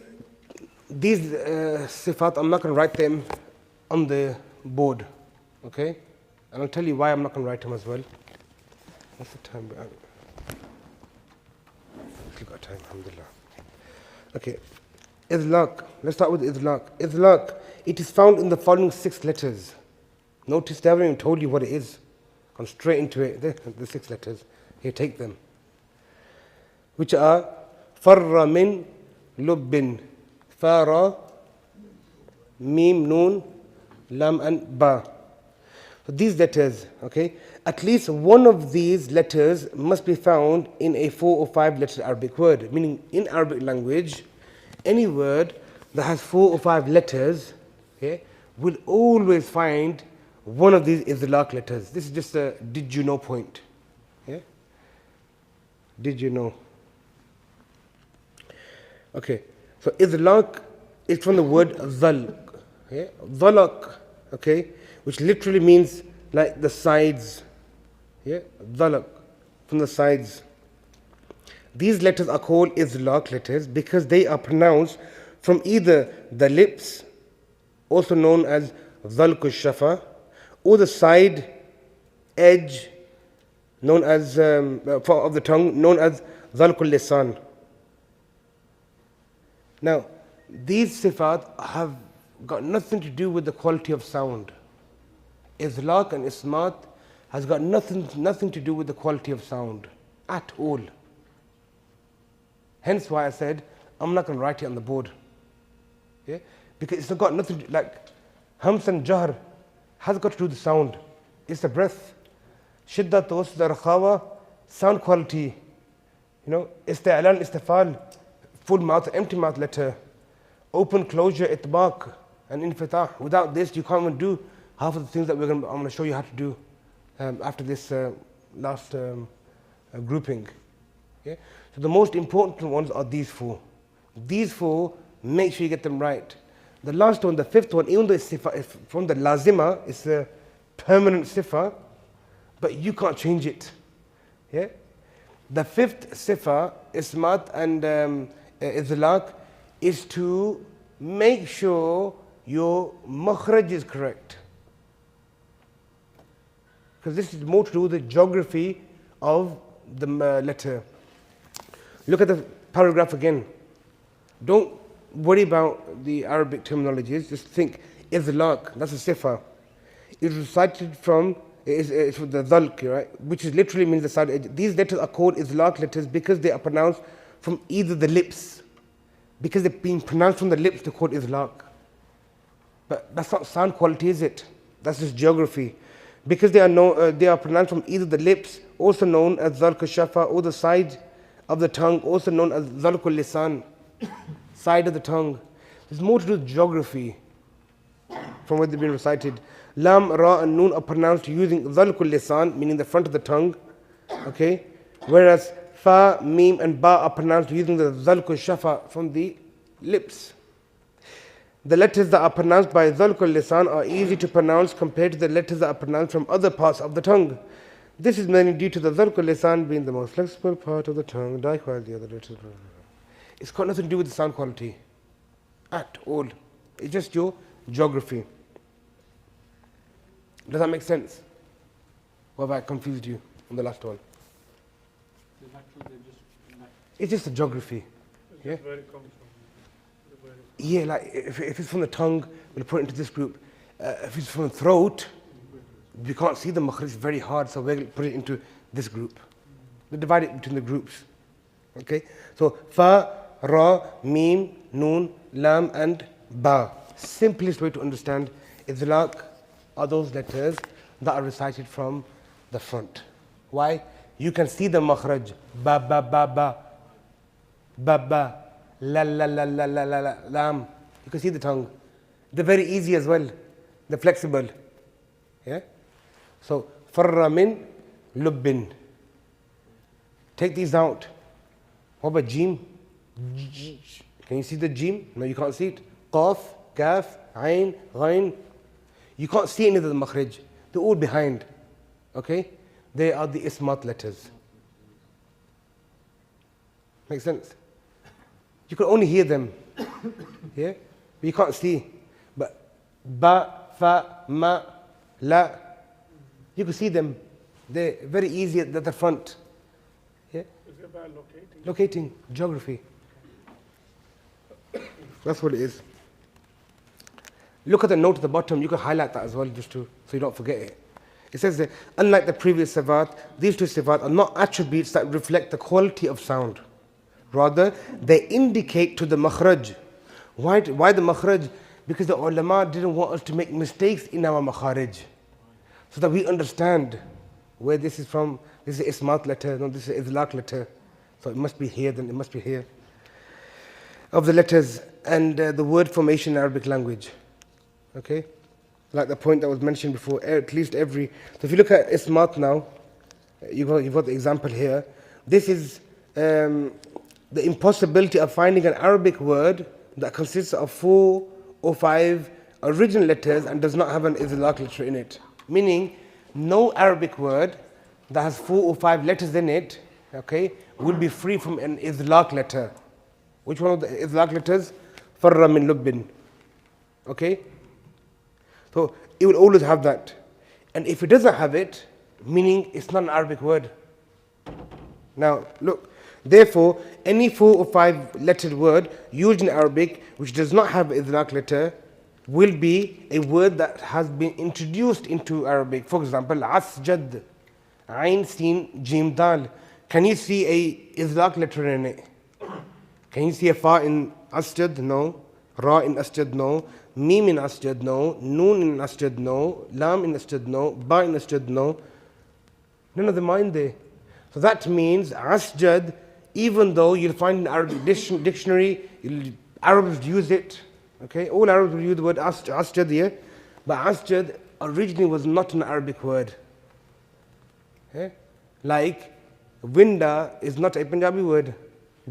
sifat, I'm not going to write them on the board. Okay? And I'll tell you why I'm not going to write them as well. What's the time? Still got time, alhamdulillah. Okay. Izlaq. Let's start with Izlaq. Izlaq. It is found in the following 6 letters. Notice they haven't even told you what it is. Gone straight into it. The 6 letters. Here, take them. Which are Farra min lubbin. Fara, Mim, Noon, Lam, and Ba. So these letters, okay, at least one of these letters must be found in a 4 or 5 letter Arabic word. Meaning, in Arabic language, any word that has 4 or 5 letters, okay, will always find one of these Izlaq letters. This is just a did you know point. Yeah? Did you know? Okay. So Izlaq is from the word Zalq. Okay? Zalaq, okay, which literally means like the sides. Yeah? Zalaq, from the sides. These letters are called Izlaq letters because they are pronounced from either the lips, also known as Zalq al-Shafa, or the side edge, known as of the tongue, known as Zalq al-Lisan. Now, these sifat have got nothing to do with the quality of sound. Izlaq and Ismat has got nothing to do with the quality of sound at all. Hence why I said, I'm not going to write it on the board. Yeah? Because it's got nothing to do, like Hams and Jahr has got to do with the sound. It's the breath. Shiddat, wasda, rakhawa, sound quality. You know, isti'lan, istifal, full mouth, empty mouth letter, open, closure, itbaq, and infitah. Without this, you can't even do half of the things that I'm going to show you how to do after this last grouping. Yeah? So the most important ones are these 4. These 4, make sure you get them right. The last one, the 5th one, even though it's from the lazima, it's a permanent sifa, but you can't change it. Yeah? The 5th sifa, Ismat and Izlaq, is to make sure your makhraj is correct. Because this is more to do with the geography of the letter. Look at the paragraph again. Don't worry about the Arabic terminologies. Just think, Izlaq, that's a sifa. It's recited from, it's from the Zalq, right? Which is literally means the side edge. These letters are called Izlaq letters because they are pronounced from either the lips. Because they're being pronounced from the lips, they're called Izlaq. But that's not sound quality, is it? That's just geography. Because they are pronounced from either the lips, also known as Zalq al-Shafa, or the side of the tongue, also known as Zalq al-Lisan, side of the tongue. There's more to do with geography from where they've been recited. Lam, Ra, and Noon are pronounced using Zalq al-Lisan, meaning the front of the tongue. Okay? Whereas Fa, Mim, and Ba are pronounced using the Zalq al-Shafa from the lips. The letters that are pronounced by Zalq al-Lisan are easy to pronounce compared to the letters that are pronounced from other parts of the tongue. This is mainly due to the Zalq al-Lisan being the most flexible part of the tongue, likewise the other letters. It's got nothing to do with the sound quality at all. It's just your geography. Does that make sense? Or have I confused you on the last one? They're natural, they're just natural. It's just a geography. It's Yeah. just where it comes from. Where it- Yeah, like if it's from the tongue, we'll put it into this group. If it's from the throat, we can't see the makhraj, it's very hard, so we'll put it into this group. We divide it between the groups. Okay? So, fa, ra, mim, noon, lam, and ba. Simplest way to understand idlaq are those letters that are recited from the front. Why? You can see the makhraj. Ba, ba, ba, ba. Ba, ba. La, la, la, la, la, la, la, lam. You can see the tongue. They're very easy as well. They're flexible. Yeah? So, farra min, lubbin. Take these out. What about jim? Can you see the jim? No, you can't see it. Qaf, kaf, ain, ghain. You can't see any of the makhraj. They're all behind. Okay? They are the ismat letters. Makes sense? You can only hear them. Yeah? But you can't see. But ba, fa, ma, la, you can see them. They're very easy at the front. Yeah? Is it about locating? Locating, geography. That's what it is. Look at the note at the bottom. You can highlight that as well, just to so you don't forget it. It says that unlike the previous sifat, these two sifat are not attributes that reflect the quality of sound. Rather, they indicate to the makhraj. Why the makhraj? Because the ulama didn't want us to make mistakes in our makharij, so that we understand where this is from. This is ismat letter, no, this is idlaq letter. So it must be here, then it must be here. Of the letters and the word formation in Arabic language. Okay? Like the point that was mentioned before, at least every. So if you look at ismat now, you've got the example here. This is the impossibility of finding an Arabic word that consists of 4 or 5 original letters and does not have an idlaq letter in it. Meaning, no Arabic word that has 4 or 5 letters in it, okay, will be free from an idlaq letter. Which one of the idlaq letters? Farra min lubbin. Okay? So it will always have that. And if it doesn't have it, meaning it's not an Arabic word. Now, look. Therefore, any 4 or 5 lettered word used in Arabic which does not have an idlaq letter will be a word that has been introduced into Arabic. For example, asjad, ain, sin, jim, dal. Can you see a idlaq letter in it? Can you see a fa in asjad? No. Ra in asjad? No. Mim in asjad? No. Noon in asjad? No. Lam in asjad? No. Ba in asjad? No. None of them are in there. So that means asjad, even though you'll find in Arabic dictionary, Arabs use it. Okay, all Arabs will use the word asjad here, but asjad originally was not an Arabic word. Okay? Like window is not a Punjabi word,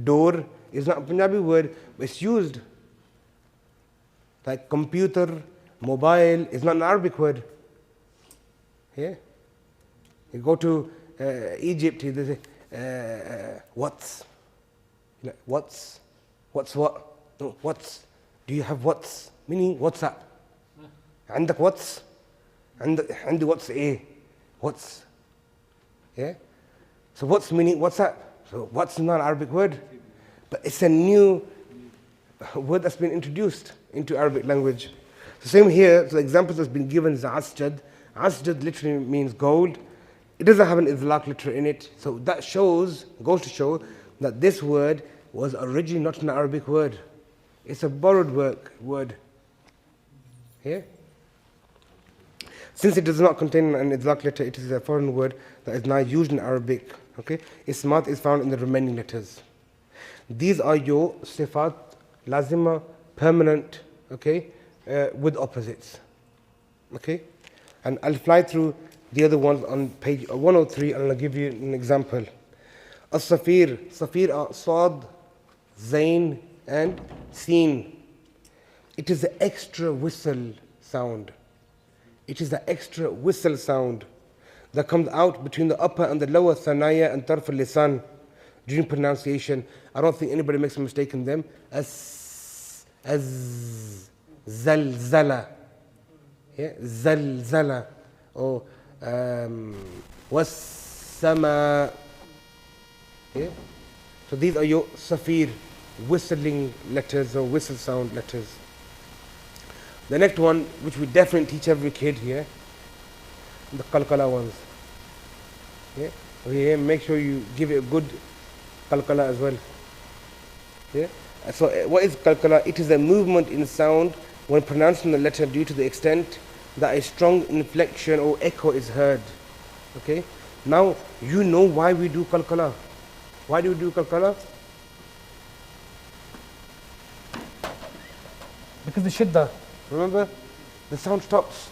door is not a Punjabi word, but it's used. Like computer, mobile is not an Arabic word. Yeah? You go to Egypt, they say, what's? You know, what's what? No, what's? Do you have what's? Meaning, what's up? عندك what's? عندي what's a? What's? Yeah? So what's meaning, what's that? So what's not an Arabic word? But it's a new word that's been introduced into Arabic language. The same here, so the example that's been given is asjad. Asjad literally means gold. It doesn't have an idlaq letter in it. So that goes to show that this word was originally not an Arabic word. It's a borrowed word. Here. Since it does not contain an idlaq letter, it is a foreign word that is now used in Arabic. Okay? Ismat is found in the remaining letters. These are your sifat, lazima, permanent, okay, with opposites. Okay? And I'll fly through the other ones on page 103 and I'll give you an example. As-safir. Safir are sad, zain, and sin. It is the extra whistle sound. It is the extra whistle sound that comes out between the upper and the lower thanaya and tarf al-lisan during pronunciation. I don't think anybody makes a mistake in them. As, zalzala. Yeah? Zalzala. Or was-sama. Yeah? So these are your safir, whistling letters or whistle sound letters. The next one, which we definitely teach every kid here, the qalqala ones. Yeah? Okay, make sure you give it a good qalqala as well. Yeah? So what is qalqala? It is a movement in sound when pronouncing the letter due to the extent that a strong inflection or echo is heard. Okay? Now you know why we do qalqala. Why do we do qalqala? Because the shidda, remember? The sound stops.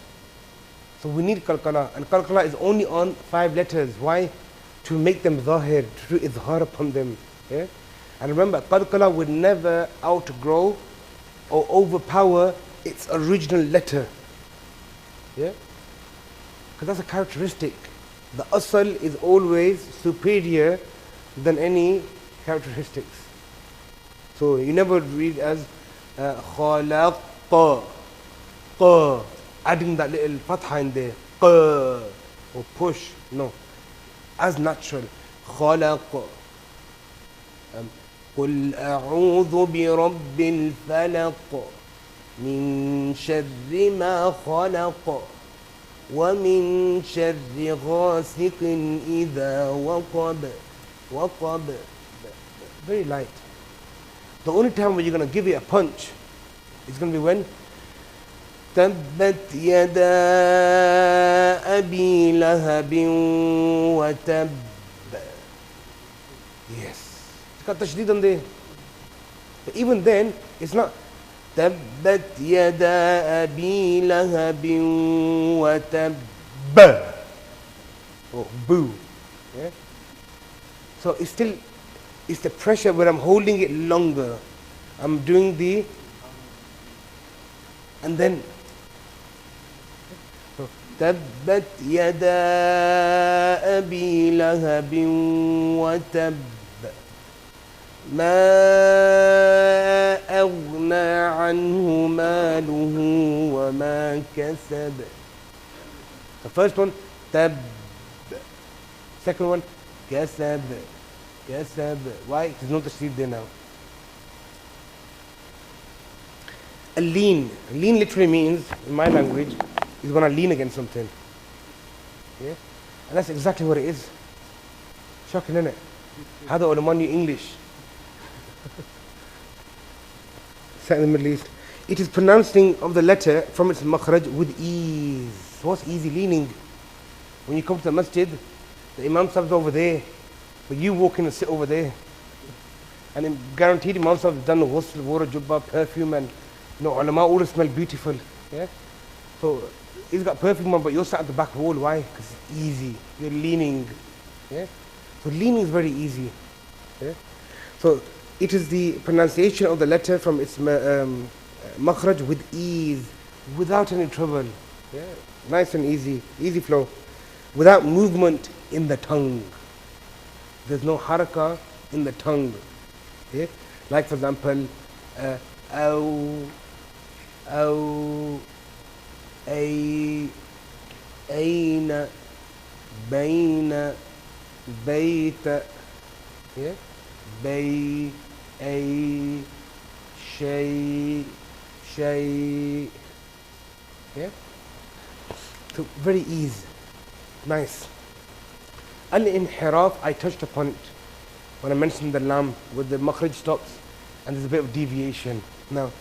So we need qalqala, and qalqala is only on 5 letters. Why? To make them zahir, to do izhar upon them. Yeah? And remember, qalqala would never outgrow or overpower its original letter. Yeah? Because that's a characteristic. The asal is always superior than any characteristics. So you never read as khalaqa, qa, adding that little fatha in there, qa, or push. No, as natural. خلق قل أعوذ برب الفلق من شر ما خلق ومن شر غاسق إذا وقب. وقب, very light. The only time when you're going to give it a punch is going to be when تبت يدا أبي لهب وتب. Yes, it's got tashdid on there. But even then, it's not تبت يدا أبي لهب وتب or boo. Yeah? So it's still, it's the pressure where I'm holding it longer. I'm doing the, and then تبت يدا أبي لهب وتب ما أغنى عنه ماله وما كسب. The first one تب, second one كسب. كسب. Why? There's no tashdid there now. A lean literally means, in my language, is going to lean against something. Yeah? And that's exactly what it is. Shocking, isn't it? هذا علماء English. Set in the Middle East. It is pronouncing of the letter from its makhraj with ease. So what's easy? Leaning. When you come to the masjid, the Imam Sahib is over there, but you walk in and sit over there. And I'm guaranteed Imam Sahib has done ghusl, wore a jubba, perfume, and ulama all smell beautiful. Yeah? So he's got perfume on, but you're sat at the back wall. Why? Because it's easy. You're leaning. Yeah? So leaning is very easy. Yeah? So it is the pronunciation of the letter from its makhraj with ease, without any trouble. Yeah? Nice and easy, easy flow, without movement in the tongue. There's no haraka in the tongue. Yeah? Like for example, أو أي أين بين بيت. Yeah? بي أي شيء شيء. Yeah? So very easy, nice. Al-inhiraf, I touched upon it when I mentioned the lam, with the makhraj stops and there's a bit of deviation. Now,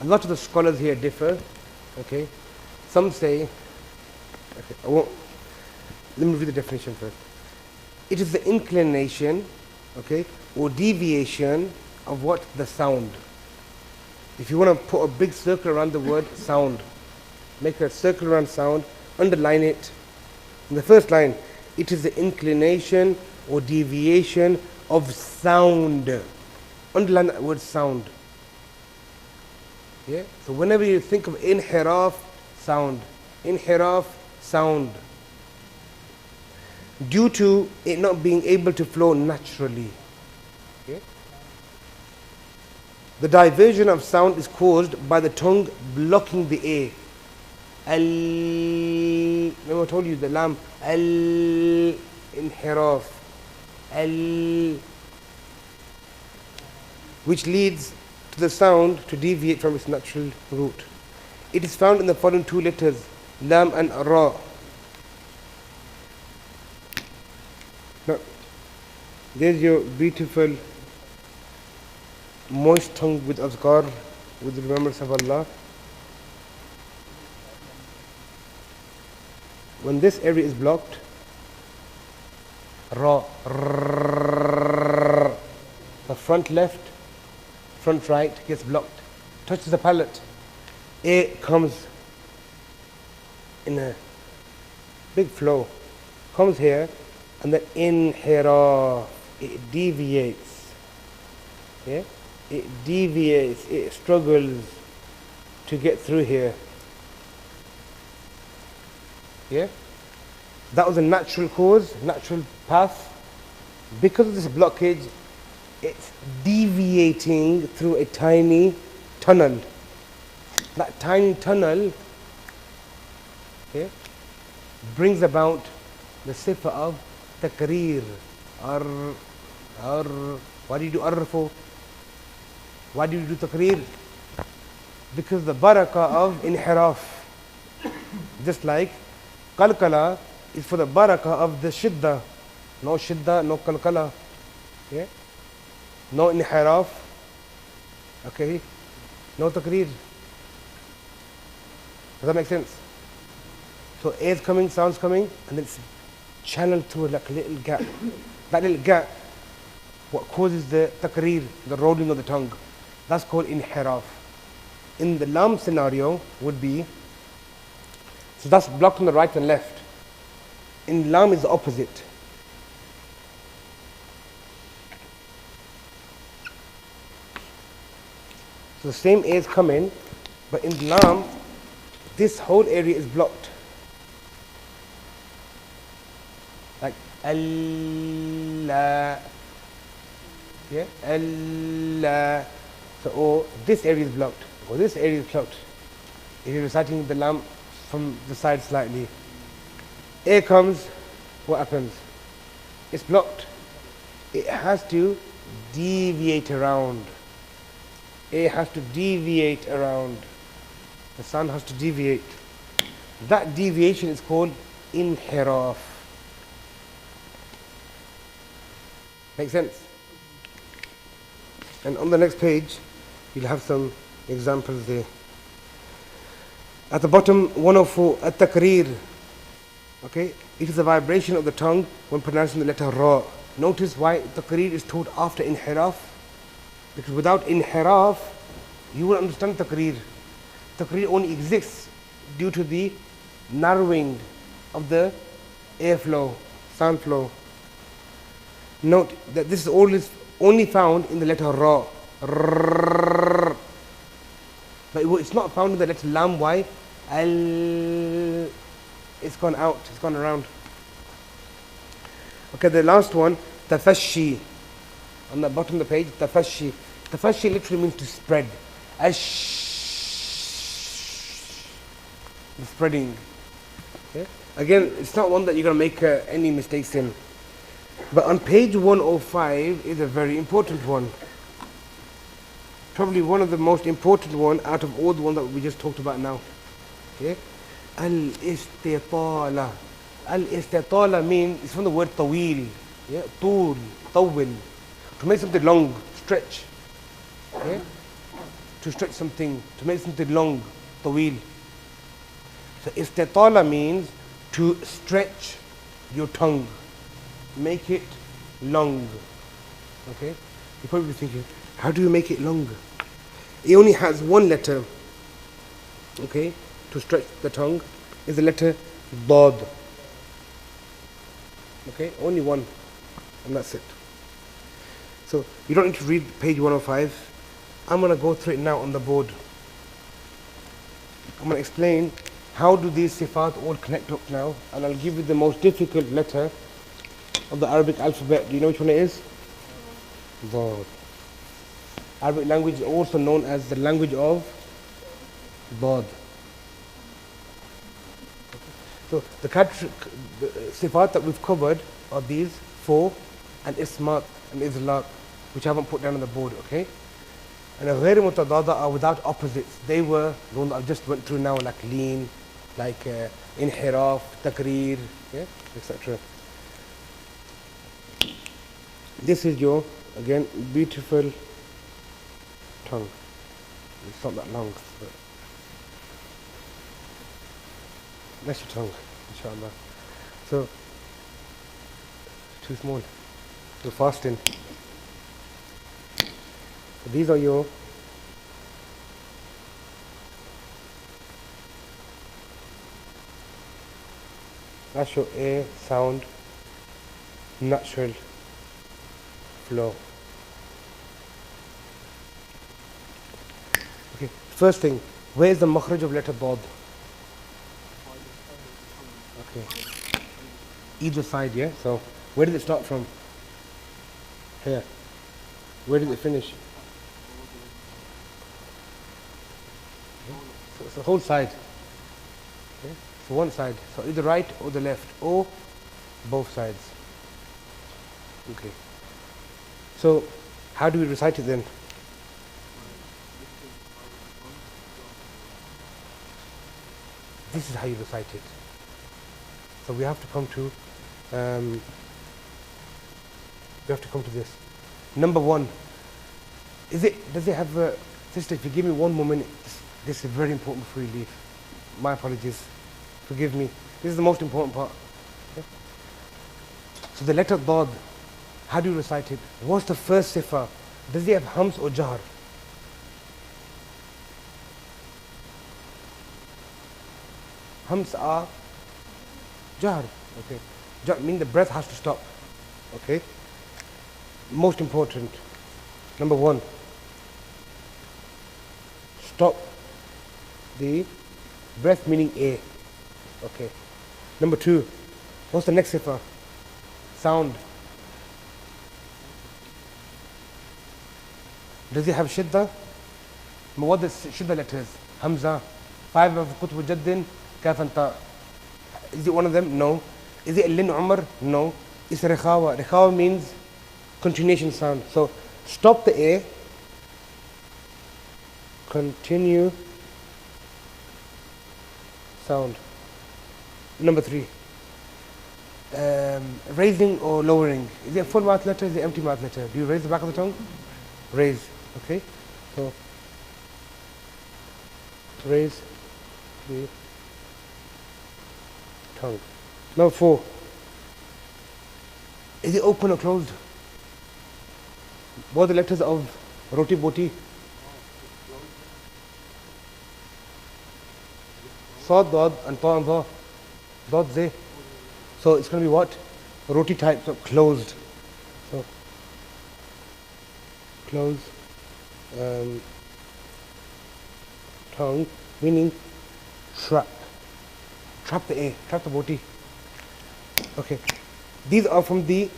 a lot of the scholars here differ. Okay, some say, okay, let me read the definition first. It is the inclination, okay, or deviation of what? The sound. If you want to put a big circle around the word sound, make a circle around sound, underline it. In the first line, it is the inclination or deviation of sound. Underline that word sound. Yeah? So whenever you think of inhiraf, sound. Inhiraf, sound. Due to it not being able to flow naturally. Okay? The diversion of sound is caused by the tongue blocking the air. Remember I told you the lam. Al-inhiraf. which leads to the sound to deviate from its natural route. It is found in the following two letters, lam and ra. Now, there's your beautiful moist tongue with azkar, with the remembrance of Allah. When this area is blocked, ra, the front left, front right gets blocked, touches the palate. A comes in a big flow, comes here, and then inhiraf, it deviates. Yeah? It deviates, it struggles to get through here. Yeah? That was a natural cause, natural path. Because of this blockage, it's deviating through a tiny tunnel. That tiny tunnel, yeah, brings about the sifa of takreer. Why do you do ar for? Why do you do takreer? Because the barakah of inhiraf. Just like kalkala is for the barakah of the shidda. No shidda, no kalkala. Yeah? No inhiraf. Okay? No takreer. Does that make sense? So A is coming, sound's coming, and it's channeled through like a little gap. That little gap, what causes the takreer, the rolling of the tongue, that's called inhiraf. In the lam scenario would be, so that's blocked on the right and left. In lam is the opposite. So the same A is coming, but in lam, this whole area is blocked. Like Allah. Yeah? Allah. So or this area is blocked, or this area is blocked. If you're reciting the lam from the side slightly. A comes, what happens? It's blocked. It has to deviate around. A has to deviate around. The sound has to deviate. That deviation is called inhiraf. Make sense? And on the next page, you'll have some examples there. At the bottom, 104, at-takreer. Okay, it is a vibration of the tongue when pronouncing the letter ra. Notice why takreer is taught after inhiraf. Because without inhiraf, you will understand takreer. Takreer only exists due to the narrowing of the airflow, sound flow. Note that this is always only found in the letter ra. But it's not found in the letter lam. Why? It's gone out, it's gone around. Okay, the last one, tafashi. On the bottom of the page, tafashi. Tafashi literally means to spread. The spreading. Okay? Again, it's not one that you're going to make any mistakes in. But on page 105 is a very important one. Probably one of the most important one out of all the ones that we just talked about now. Okay? Al-istitala. Al-istitala means, it's from the word tawil. Yeah? Tool, tawil. To make something long, stretch. Okay? To stretch something, to make something long, tawil. So istitala means to stretch your tongue. Make it long. Okay? You're probably thinking, how do you make it long? It only has one letter. Okay? To stretch the tongue is the letter dad. Okay? Only one. And that's it. So you don't need to read page 105. I'm going to go through it now on the board. I'm going to explain how do these sifat all connect up now, and I'll give you the most difficult letter of the Arabic alphabet. Do you know which one it is? Dad. Arabic language is also known as the language of Dad. So the sifat that we've covered are these four, and ismat and izlaq, which I haven't put down on the board. Okay. And غير متضادة are without opposites. They were the one that I just went through now, like lean, like inhiraf, takrir, yeah, etc. This is your, again, beautiful tongue. It's not that long, but that's your tongue, inshallah. So, too small. You're fasting. So these are your that's your air, sound, natural flow. Okay, first thing, where is the makhraj of letter Dad? Okay, either side, yeah? So, where did it start from? Here. Where did it finish? So it's the whole side. Okay? So one side. So either right or the left, or both sides. Okay. So, how do we recite it then? This is how you recite it. So we have to come to this. Number one, does it have a, sister, if you give me one more minute, this is very important before you leave. My apologies. Forgive me. This is the most important part. Okay? So the letter Dad, how do you recite it? What's the first sifa? Does it have hams or jahr? Hams are jahr. Okay. Jahr means the breath has to stop. Okay. Most important. Number one. Stop the breath, meaning air. Okay. Number two. What's the next sifa? Sound. Does it have shidda? What the shidda letters? Hamza. 5 of Qutb Jaddin. Kaf and Ta. Is it one of them? No. Is it Lin Umar? No. It's Rekhawa. Rekhawa means continuation sound. So stop the air. Continue sound. Number 3. Raising or lowering. Is it a full mouth letter? Is it empty mouth letter? Do you raise the back of the tongue? Raise. Okay. So raise the tongue. Number 4. Is it open or closed? What are the letters of Roti Boti? Sad, Dad, and Ta and Dha. Dad, Zay. So it's going to be what? Roti type, so closed. So close tongue, meaning trap. Trap the air, trap the boti. Okay. These are from the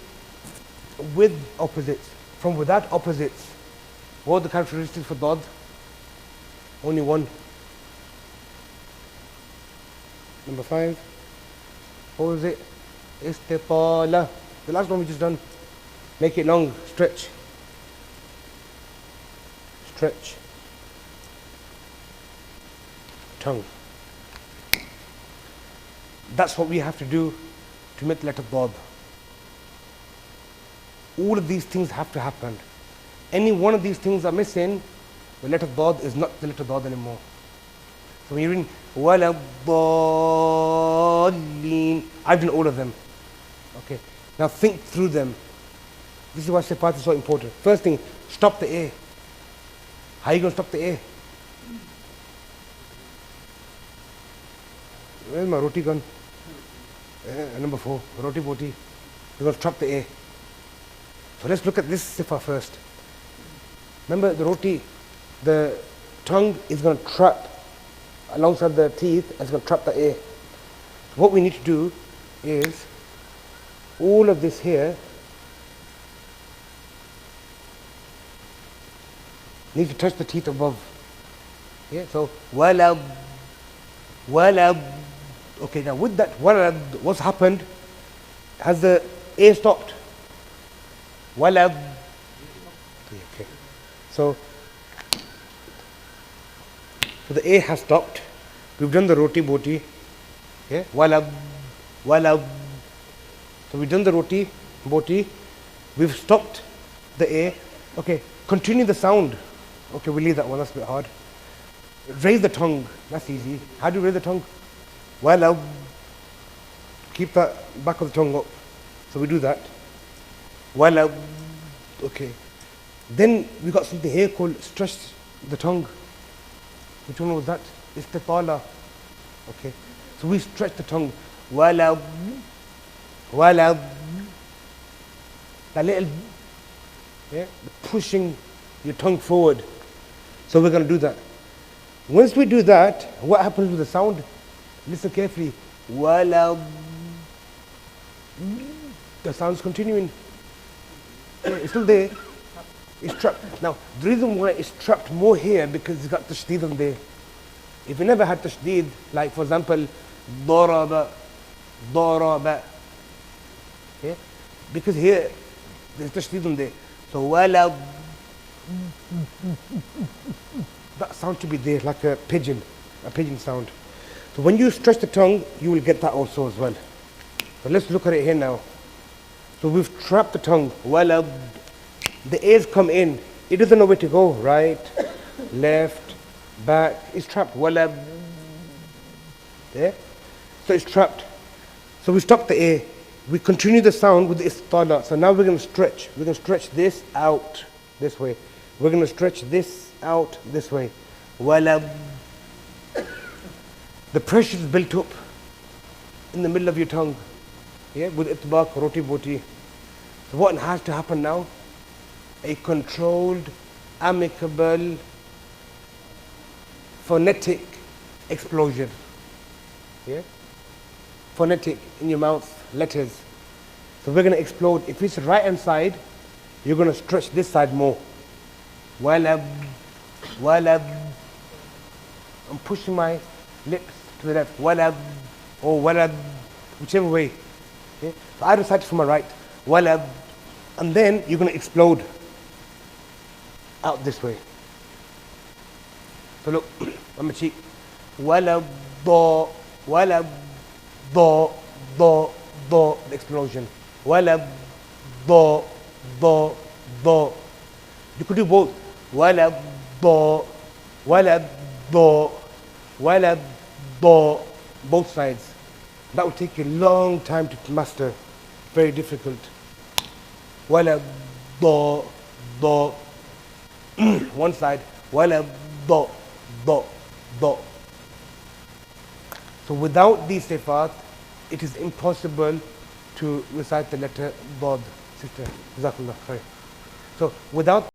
with opposites. From without opposites. What are the characteristics for Dad? Only one. Number 5. What was it? Istitala. The last one we just done. Make it long. Stretch. Stretch. Tongue. That's what we have to do to make the letter Dad. All of these things have to happen. Any one of these things are missing, the letter Dad is not the letter Dad anymore. So when you're reading Wala Dallin, I've done all of them. Okay. Now think through them. This is why Sifat is so important. First thing, stop the air. How are you going to stop the air? Where's my roti gun? Number 4, Roti Boti. You're going to trap the air. So let's look at this sifa first. Remember the roti, the tongue is going to trap alongside the teeth, and it's going to trap the air. So what we need to do is all of this here needs to touch the teeth above. Yeah, so walad. Okay, now with that walad, what's happened? Has the air stopped? Walad. Okay. So So the A has stopped. We've done the roti boti. Yeah, walad, walad. So we've done the roti boti. We've stopped the A. Okay, continue the sound. Okay, we'll leave that one, that's a bit hard. Raise the tongue, that's easy. How do you raise the tongue? Walad. Keep that back of the tongue up. So we do that. Walad. Okay. Then we got something here called stretch the tongue. Which one was that? Istitala. Okay. So we stretch the tongue. Walad. Walad. That little, yeah, pushing your tongue forward. So we're going to do that. Once we do that, what happens with the sound? Listen carefully. Walad. The sound's continuing. Yeah, it's still there. It's trapped. Now, the reason why it's trapped more here because it's got tashdid on there. If you never had tashdid, like for example, daraba, daraba, yeah, because here there's tashdid on there. So wala, that sound should be there like a pigeon sound. So when you stretch the tongue, you will get that also as well. But let's look at it here now. So we've trapped the tongue. Wala. The A's come in. It doesn't know where to go. Right, left, back. It's trapped. Wala. There. So it's trapped. So we stop the A. We continue the sound with the istala. So now we're going to stretch. We're going to stretch this out this way. We're going to stretch this out this way. Wala. The pressure is built up in the middle of your tongue. Yeah, with itbaq, roti boti. So what has to happen now? A controlled, amicable, phonetic explosion. Yeah? Phonetic in your mouth, letters. So we're going to explode. If it's right hand side, you're going to stretch this side more. Walab, walab. I'm pushing my lips to the left. Walab, or walab, whichever way. Okay? So I recite from my right. Walab. And then you're going to explode out this way. So look, on my cheek. Walab, do, walab, do, do, do, the explosion. Walab, do, do, do. You could do both. Walab, do, walab, do, walab, do, both sides. That will take you a long time to master. Very difficult. Walab, do, do. One side. Walab, do, do, do. So without these sifat, it is impossible to recite the letter Dod. Sister, Jazakallah khair. So without